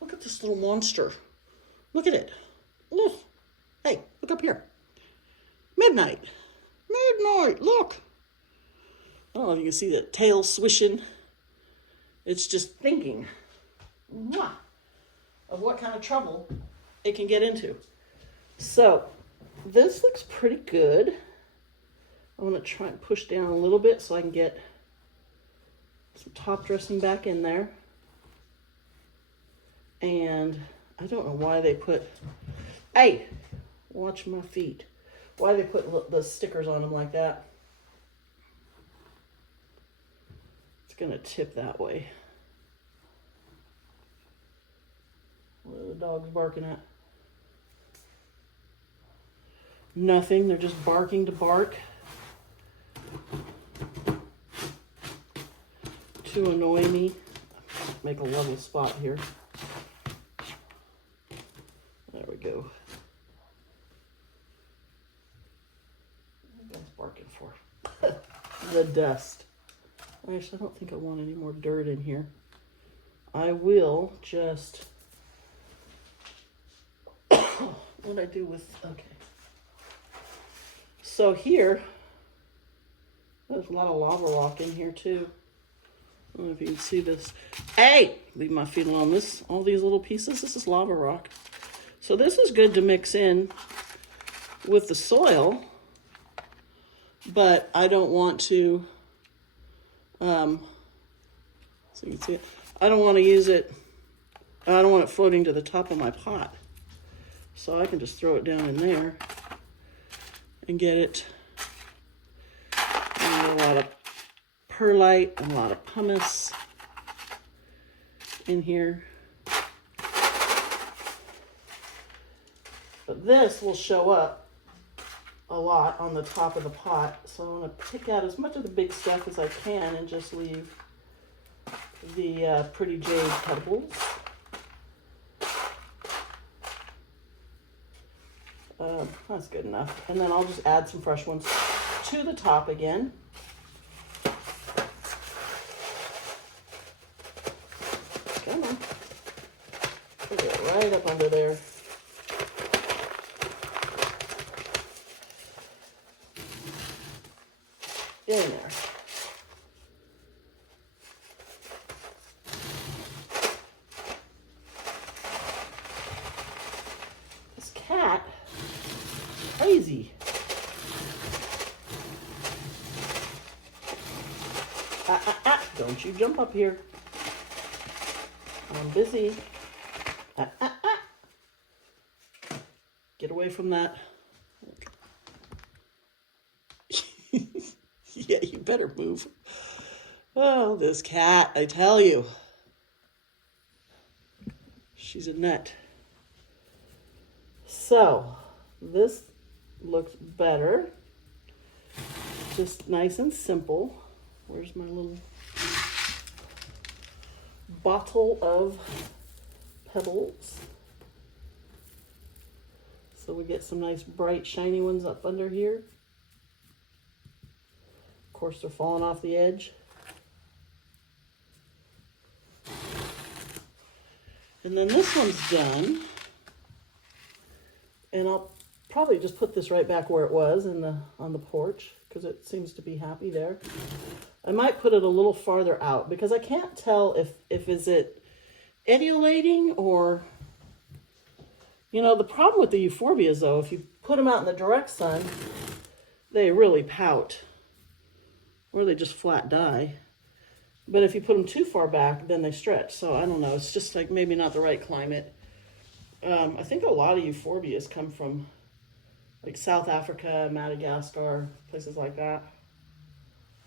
Look at this little monster. Look at it. Hey, look up here. midnight. Midnight, look. I don't know if you can see the tail swishing. It's just thinking of what kind of trouble it can get into. So this looks pretty good. I'm going to try and push down a little bit so I can get some top dressing back in there. And I don't know why they put, hey, watch my feet. Why they put the stickers on them like that. It's going to tip that way. What are the dogs barking at? Nothing, they're just barking to bark. To annoy me. Make a level spot here. There we go. What are you guys barking for? The dust. Actually, I don't think I want any more dirt in here. I will just... what I do with... Okay. So here, there's a lot of lava rock in here too. I don't know if you can see this. Hey, leave my feet alone. This, all these little pieces, this is lava rock. So this is good to mix in with the soil, but I don't want to, so you can see it. I don't want to use it, I don't want it floating to the top of my pot. So I can just throw it down in there and get it. And a lot of perlite and a lot of pumice in here. But this will show up a lot on the top of the pot. So I'm going to pick out as much of the big stuff as I can and just leave the pretty jade pebbles. That's good enough. And then I'll just add some fresh ones to the top again. Come on. Put it right up under there. Get in there. This cat is crazy. Don't you jump up here. I'm busy. Get away from that. Yeah, you better move. Oh, this cat, I tell you. She's a nut. So, this looks better. Just nice and simple. Where's my little bottle of pebbles? So we get some nice bright shiny ones up under here. Of course, they're falling off the edge. And then this one's done. And I'll probably just put this right back where it was on the porch because it seems to be happy there. I might put it a little farther out because I can't tell if is it etiolating or, you know, the problem with the euphorbias though, if you put them out in the direct sun, they really pout or they just flat die. But if you put them too far back, then they stretch. So I don't know. It's just like maybe not the right climate. I think a lot of euphorbias come from like South Africa, Madagascar, places like that.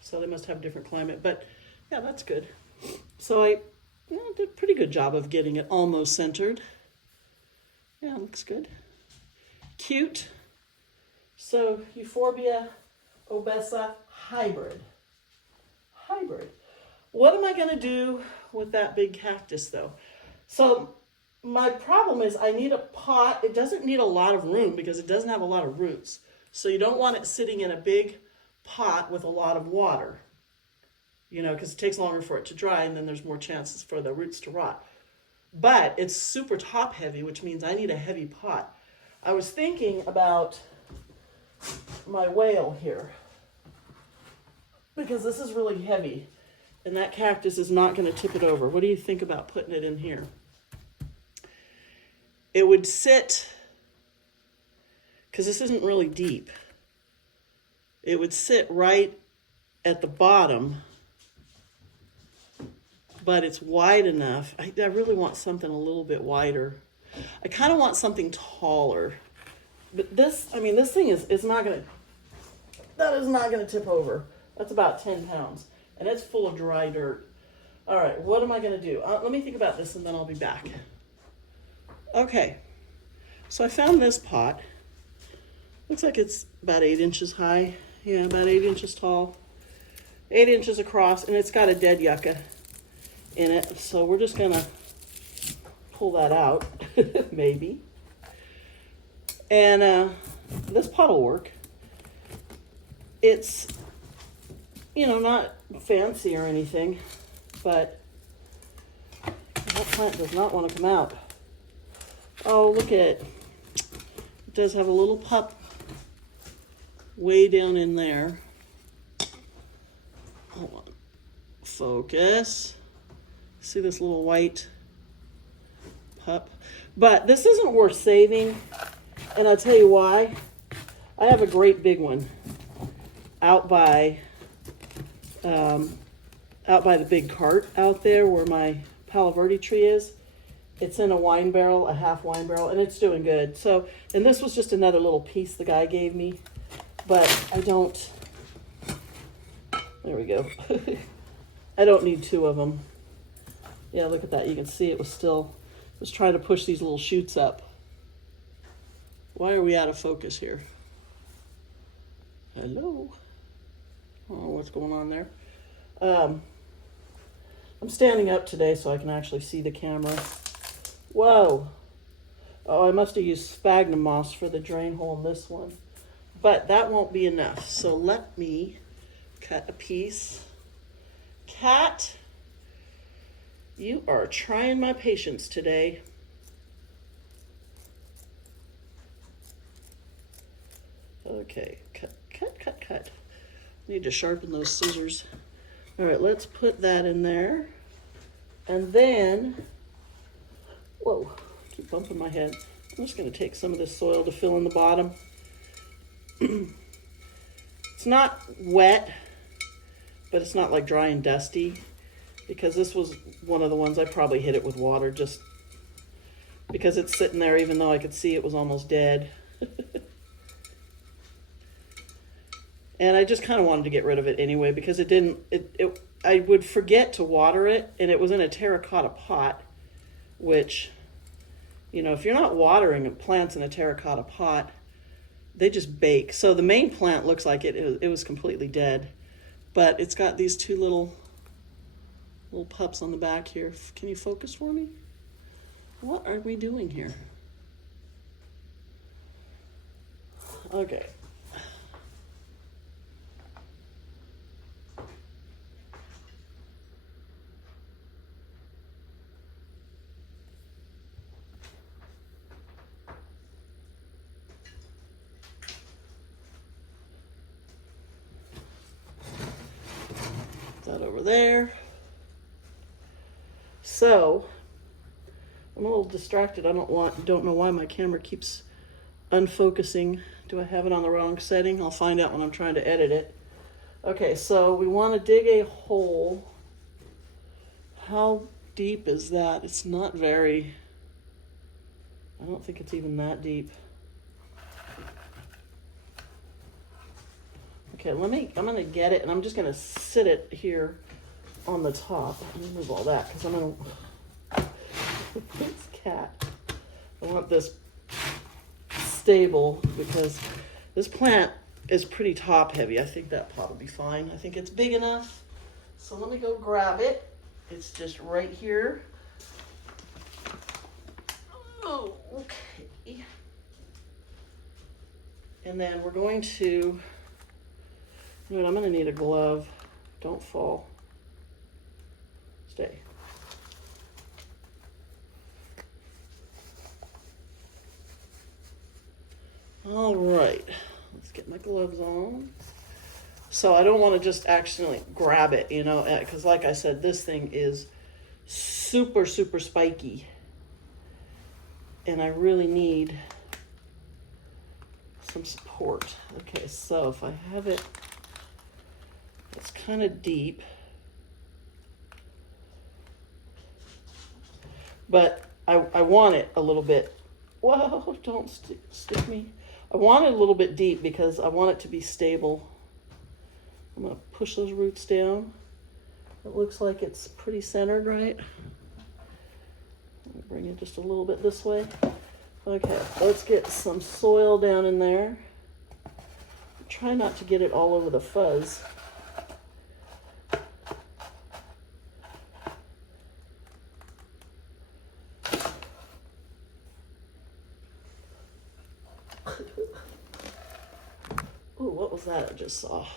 So they must have a different climate. But yeah, that's good. So I did a pretty good job of getting it almost centered. Yeah, it looks good. Cute. So Euphorbia obesa hybrid. Hybrid. What am I going to do with that big cactus though? So my problem is I need a pot. It doesn't need a lot of room because it doesn't have a lot of roots. So you don't want it sitting in a big pot with a lot of water, you know, because it takes longer for it to dry and then there's more chances for the roots to rot. But it's super top heavy, which means I need a heavy pot. I was thinking about my whale here, because this is really heavy and that cactus is not going to tip it over. What do you think about putting it in here? It would sit, because this isn't really deep, it would sit right at the bottom, but it's wide enough. I really want something a little bit wider. I kind of want something taller. But this, I mean, this thing is not going to, that is not going to tip over. That's about 10 pounds. And it's full of dry dirt. All right, what am I going to do? Let me think about this and then I'll be back. Okay, so I found this pot. Looks like it's about 8 inches high. Yeah, about 8 inches tall. 8 inches across, and it's got a dead yucca in it. So we're just going to pull that out, maybe. And this pot will work. It's, you know, not fancy or anything, but that plant does not want to come out. Oh, look at it. It does have a little pup way down in there. Hold on. Focus. See this little white pup? But this isn't worth saving. And I'll tell you why. I have a great big one out by the big cart out there where my Palo Verde tree is. It's in a wine barrel, a half wine barrel, and it's doing good. So, and this was just another little piece the guy gave me, but I don't, there we go. I don't need 2 of them. Yeah, look at that. You can see it was trying to push these little shoots up. Why are we out of focus here? Hello? I don't know what's going on there. I'm standing up today so I can actually see the camera. Whoa. Oh, I must have used sphagnum moss for the drain hole in this one. But that won't be enough. So let me cut a piece. Cat, you are trying my patience today. Okay, cut. Need to sharpen those scissors. All right, let's put that in there. And then, whoa, keep bumping my head. I'm just gonna take some of this soil to fill in the bottom. It's not wet, but it's not like dry and dusty, because this was one of the ones I probably hit it with water just because it's sitting there even though I could see it was almost dead. And I just kind of wanted to get rid of it anyway because I would forget to water it, and it was in a terracotta pot, which, you know, if you're not watering plants in a terracotta pot, they just bake. So the main plant looks like it was completely dead, but it's got these 2 little pups on the back here. Can you focus for me? What are we doing here? Okay. That over there. So I'm a little distracted. I don't know why my camera keeps unfocusing. Do I have it on the wrong setting? I'll find out when I'm trying to edit it. Okay, so we want to dig a hole. How deep is that? It's not very, I don't think it's even that deep. Okay, I'm gonna get it, and I'm just gonna sit it here on the top. Let me move all that, because I'm gonna, this cat, I want this stable, because this plant is pretty top heavy. I think that pot will be fine. I think it's big enough. So let me go grab it. It's just right here. Oh, okay. And then we're going to, you know what, I'm gonna need a glove. Don't fall. Stay. All right, Let's get my gloves on. So I don't want to just accidentally grab it, you know, because like I said, this thing is super, super spiky. And I really need some support. Okay, so if I have it, it's kind of deep. But I want it a little bit, whoa, don't stick me. I want it a little bit deep because I want it to be stable. I'm gonna push those roots down. It looks like it's pretty centered, right? Bring it just a little bit this way. Okay, let's get some soil down in there. Try not to get it all over the fuzz. Ooh, what was that I just saw?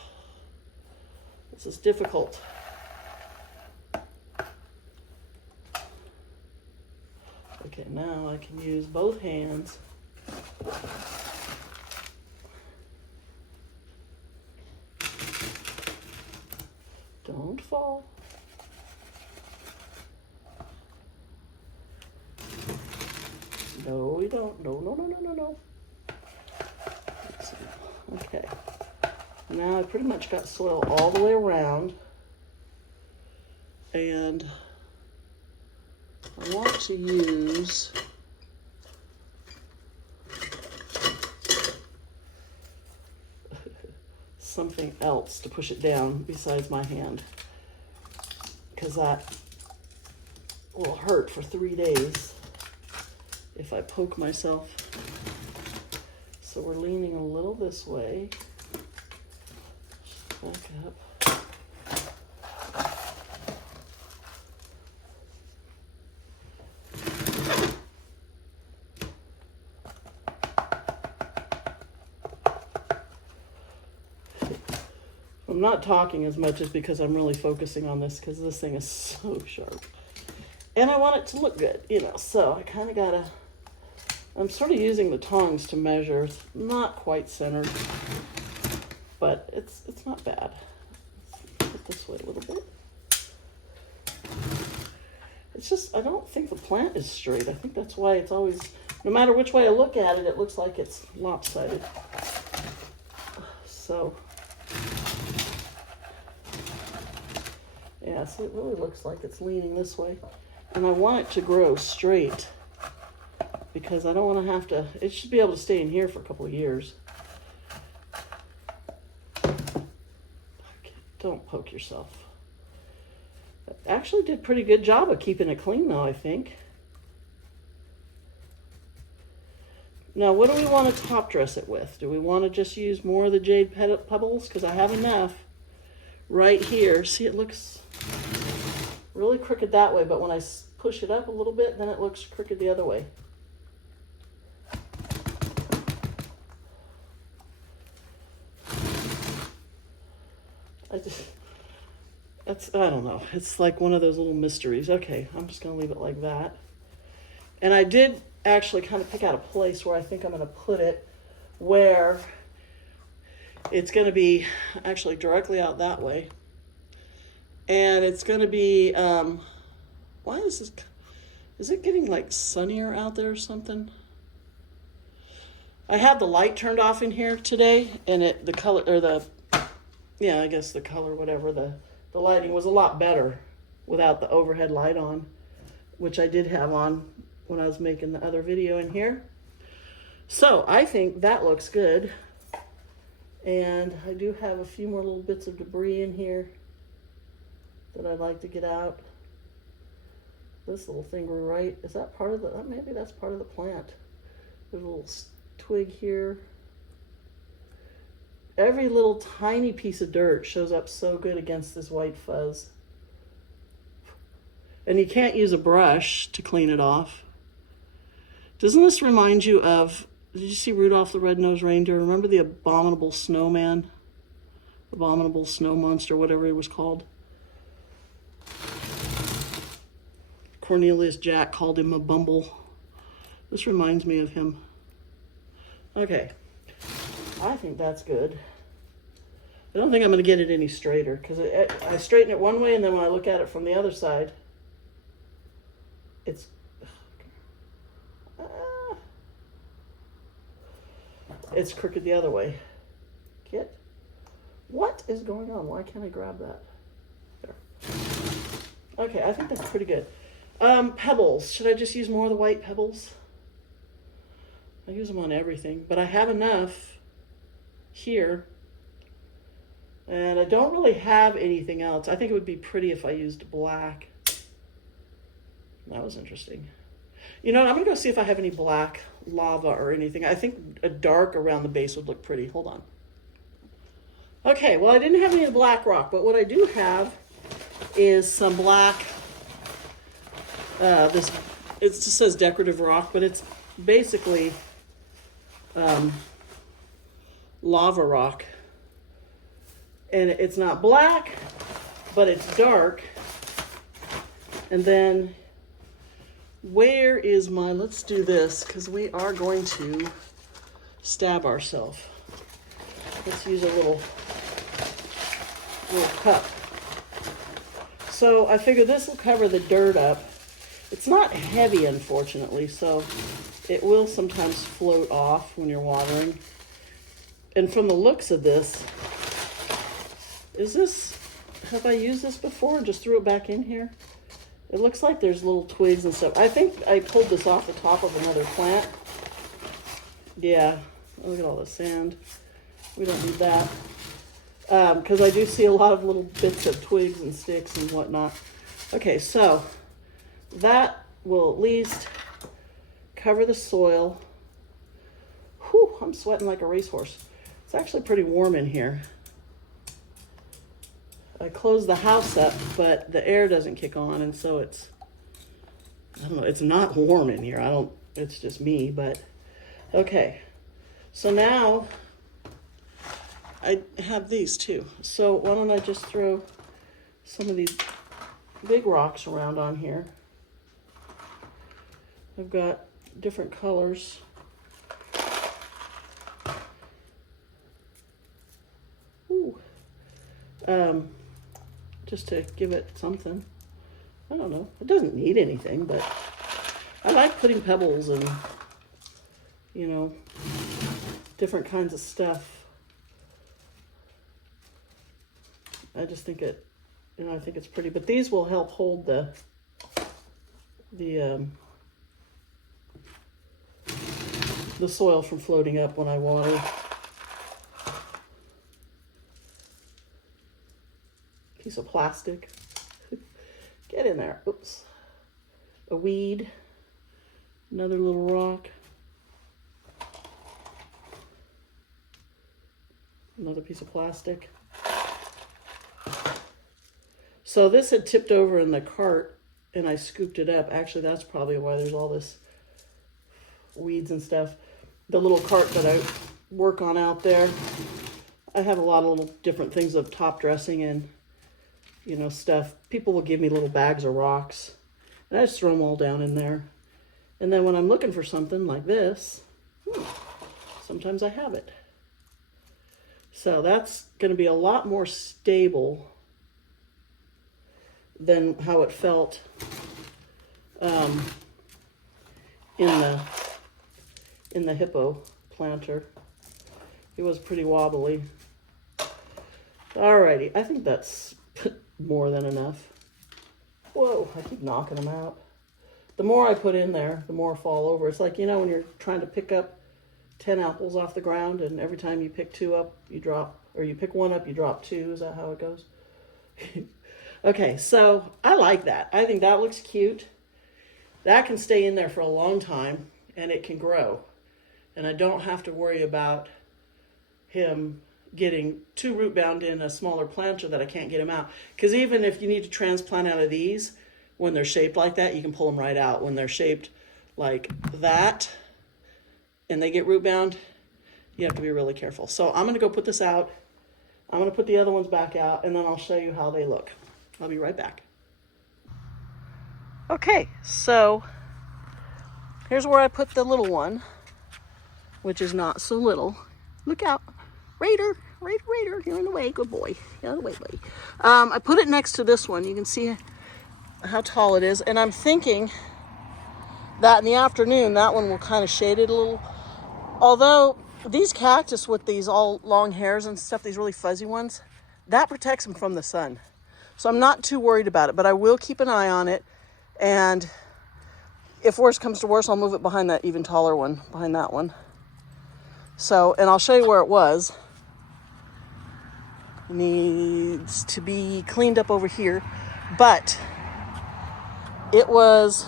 This is difficult. Okay, now I can use both hands. Don't fall. No, we don't. No, no, no, no, no, no. Let's see. Okay. Now I pretty much got soil all the way around. And I want to use something else to push it down besides my hand, because that will hurt for 3 days if I poke myself. So we're leaning a little this way. Just back up. I'm not talking as much as because I'm really focusing on this, because this thing is so sharp. And I want it to look good, you know, so I kind of gotta, I'm sort of using the tongs to measure. It's not quite centered, but it's not bad. Let's put it this way a little bit. It's just, I don't think the plant is straight. I think that's why it's always, no matter which way I look at it, it looks like it's lopsided. So, yeah, see, it really looks like it's leaning this way. And I want it to grow straight because I don't want to have to, it should be able to stay in here for a couple of years. Okay, don't poke yourself. Actually did a pretty good job of keeping it clean though, I think. Now, what do we want to top dress it with? Do we want to just use more of the jade pebbles? Because I have enough right here. See, it looks really crooked that way, but when I push it up a little bit, then it looks crooked the other way. I don't know. It's like one of those little mysteries. Okay, I'm just going to leave it like that. And I did actually kind of pick out a place where I think I'm going to put it where it's going to be actually directly out that way. And it's going to be, why is it getting like sunnier out there or something? I had the light turned off in here today, and the color, or I guess the color, whatever, the lighting was a lot better without the overhead light on, which I did have on when I was making the other video in here. So I think that looks good. And I do have a few more little bits of debris in here that I'd like to get out. This little thing grew right. Is that part of the, maybe that's part of the plant. There's a little twig here. Every little tiny piece of dirt shows up so good against this white fuzz. And you can't use a brush to clean it off. Doesn't this remind you of, did you see Rudolph the Red-Nosed Reindeer? Remember the abominable snowman? Abominable snow monster, whatever he was called. Cornelius Jack called him a bumble. This reminds me of him. Okay. I think that's good. I don't think I'm going to get it any straighter because I straighten it one way and then when I look at it from the other side, it's crooked the other way. Kit, what is going on? Why can't I grab that? There. Okay, I think that's pretty good. Pebbles. Should I just use more of the white pebbles? I use them on everything, but I have enough here. And I don't really have anything else. I think it would be pretty if I used black. That was interesting. You know, I'm going to go see if I have any black lava or anything. I think a dark around the base would look pretty. Hold on. Okay, well, I didn't have any of the black rock, but what I do have is some black, it just says decorative rock, but it's basically lava rock. And it's not black, but it's dark. And then where is my, let's do this, because we are going to stab ourselves. Let's use a little cup. So I figure this will cover the dirt up. It's not heavy, unfortunately, so it will sometimes float off when you're watering. And from the looks of this, have I used this before and just threw it back in here? It looks like there's little twigs and stuff. I think I pulled this off the top of another plant. Yeah, look at all the sand. We don't need that. Because I do see a lot of little bits of twigs and sticks and whatnot. Okay, so that will at least cover the soil. Whew, I'm sweating like a racehorse. It's actually pretty warm in here. I closed the house up, but the air doesn't kick on, and so it's, I don't know, it's not warm in here. It's just me, but okay. So now I have these too. So why don't I just throw some of these big rocks around on here. I've got different colors. Ooh. Just to give it something. I don't know. It doesn't need anything, but I like putting pebbles and, you know, different kinds of stuff. I just think I think it's pretty. But these will help hold the soil from floating up when I water. Piece of plastic. Get in there. Oops. A weed. Another little rock. Another piece of plastic. So this had tipped over in the cart and I scooped it up. Actually, that's probably why there's all this weeds and stuff. The little cart that I work on out there, I have a lot of little different things of top dressing and, you know, stuff. People will give me little bags of rocks and I just throw them all down in there. And then when I'm looking for something like this, sometimes I have it. So that's going to be a lot more stable than how it felt in the hippo planter. It was pretty wobbly. Alrighty, I think that's more than enough. Whoa, I keep knocking them out. The more I put in there, the more fall over. It's like, you know, when you're trying to pick up 10 apples off the ground and every time you pick 2 up, you drop, or you pick 1 up, you drop 2. Is that how it goes? Okay, so I like that. I think that looks cute. That can stay in there for a long time and it can grow. And I don't have to worry about him getting too root bound in a smaller planter that I can't get him out. Because even if you need to transplant out of these, when they're shaped like that, you can pull them right out. When they're shaped like that and they get root bound, you have to be really careful. So I'm going to go put this out. I'm going to put the other ones back out and then I'll show you how they look. I'll be right back. Okay, so here's where I put the little one, which is not so little. Look out. Raider, you're in the way. Good boy. Get out of the way, buddy. I put it next to this one. You can see how tall it is. And I'm thinking that in the afternoon, that one will kind of shade it a little. Although these cactus with these all long hairs and stuff, these really fuzzy ones, that protects them from the sun. So I'm not too worried about it, but I will keep an eye on it. And if worse comes to worse, I'll move it behind that even taller one, behind that one. So, and I'll show you where it was. It needs to be cleaned up over here, but it was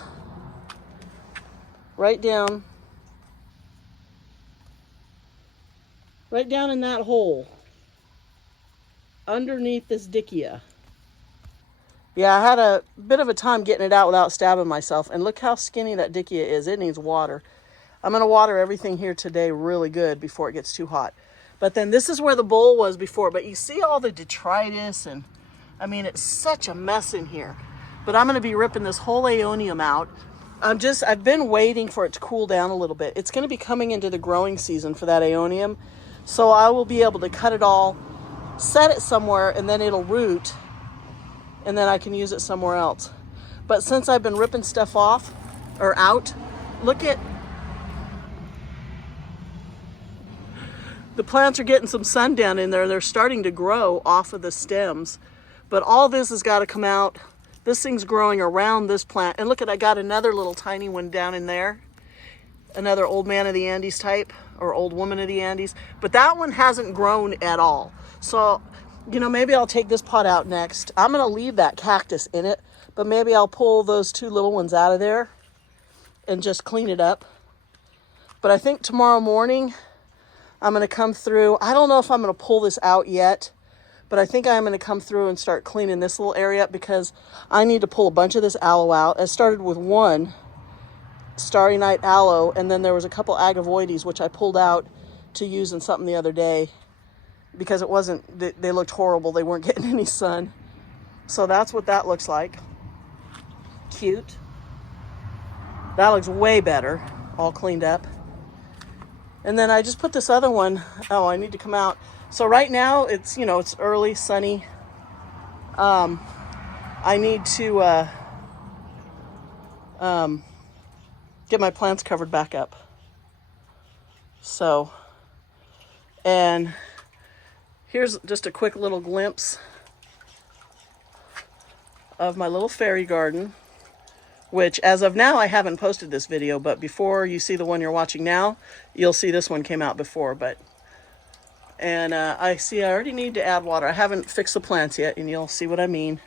right down in that hole underneath this dickia. Yeah, I had a bit of a time getting it out without stabbing myself, and look how skinny that dickia is. It needs water. I'm going to water everything here today really good before it gets too hot. But then this is where the bowl was before, but you see all the detritus, and I mean, it's such a mess in here. But I'm going to be ripping this whole aeonium out. I've been waiting for it to cool down a little bit. It's going to be coming into the growing season for that aeonium. So I will be able to cut it all, set it somewhere, and then it'll root, and then I can use it somewhere else. But since I've been ripping stuff off, or out, look at, the plants are getting some sun down in there. They're starting to grow off of the stems. But all this has got to come out. This thing's growing around this plant. And look at, I got another little tiny one down in there. Another old man of the Andes type, or old woman of the Andes. But that one hasn't grown at all. So, you know, maybe I'll take this pot out next. I'm going to leave that cactus in it, but maybe I'll pull those two little ones out of there and just clean it up. But I think tomorrow morning I'm going to come through. I don't know if I'm going to pull this out yet, but I think I'm going to come through and start cleaning this little area up, because I need to pull a bunch of this aloe out. I started with one Starry Night aloe, and then there was a couple agavoides which I pulled out to use in something the other day, because it wasn't, they looked horrible. They weren't getting any sun. So that's what that looks like. Cute. That looks way better, all cleaned up. And then I just put this other one, oh, I need to come out. So right now it's, you know, it's early, sunny. I need to get my plants covered back up. So, and here's just a quick little glimpse of my little fairy garden, which as of now, I haven't posted this video, but before you see the one you're watching now, you'll see this one came out before. And I already need to add water. I haven't fixed the plants yet, and you'll see what I mean.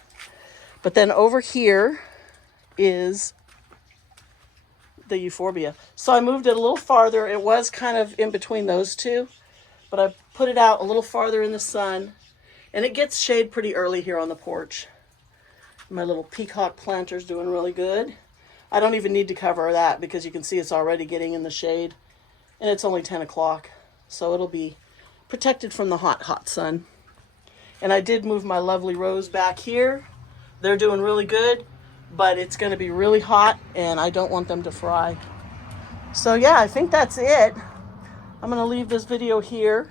But then over here is the euphorbia. So I moved it a little farther. It was kind of in between those two, but I put it out a little farther in the sun, and it gets shade pretty early here on the porch. My little peacock planter's doing really good. I don't even need to cover that, because you can see it's already getting in the shade, and it's only 10 o'clock, so it'll be protected from the hot sun. And I did move my lovely rose back here. They're doing really good, but it's going to be really hot, and I don't want them to fry. So yeah, I think that's it. I'm going to leave this video here,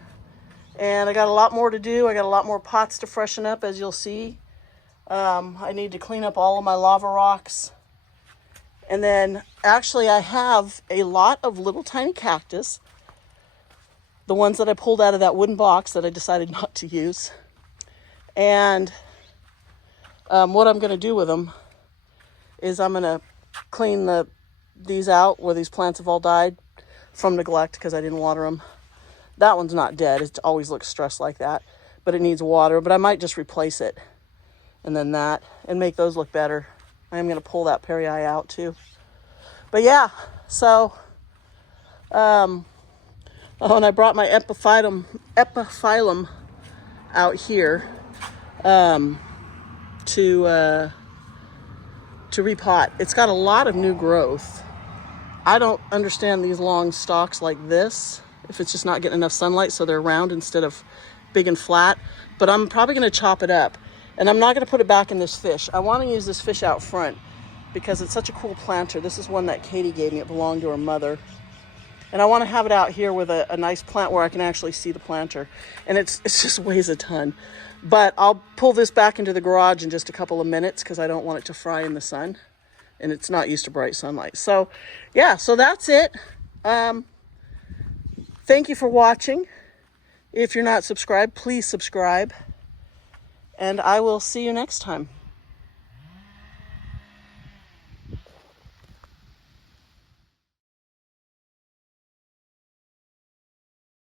and I got a lot more to do. I got a lot more pots to freshen up, as you'll see. I need to clean up all of my lava rocks. And then actually I have a lot of little tiny cactus, the ones that I pulled out of that wooden box that I decided not to use. And what I'm going to do with them is I'm going to clean these out where these plants have all died from neglect, because I didn't water them. That one's not dead. It always looks stressed like that, but it needs water. But I might just replace it, and then that, and make those look better. I am going to pull that Perry eye out too. But yeah, so, oh, and I brought my epiphyllum out here to repot. It's got a lot of new growth. I don't understand these long stalks like this, if it's just not getting enough sunlight, so they're round instead of big and flat. But I'm probably going to chop it up, and I'm not going to put it back in this fish. I want to use this fish out front because it's such a cool planter. This is one that Katie gave me. It belonged to her mother. And I want to have it out here with a nice plant where I can actually see the planter. And it's just weighs a ton. But I'll pull this back into the garage in just a couple of minutes because I don't want it to fry in the sun. And it's not used to bright sunlight. So, yeah, so that's it. Thank you for watching. If you're not subscribed, please subscribe. And I will see you next time.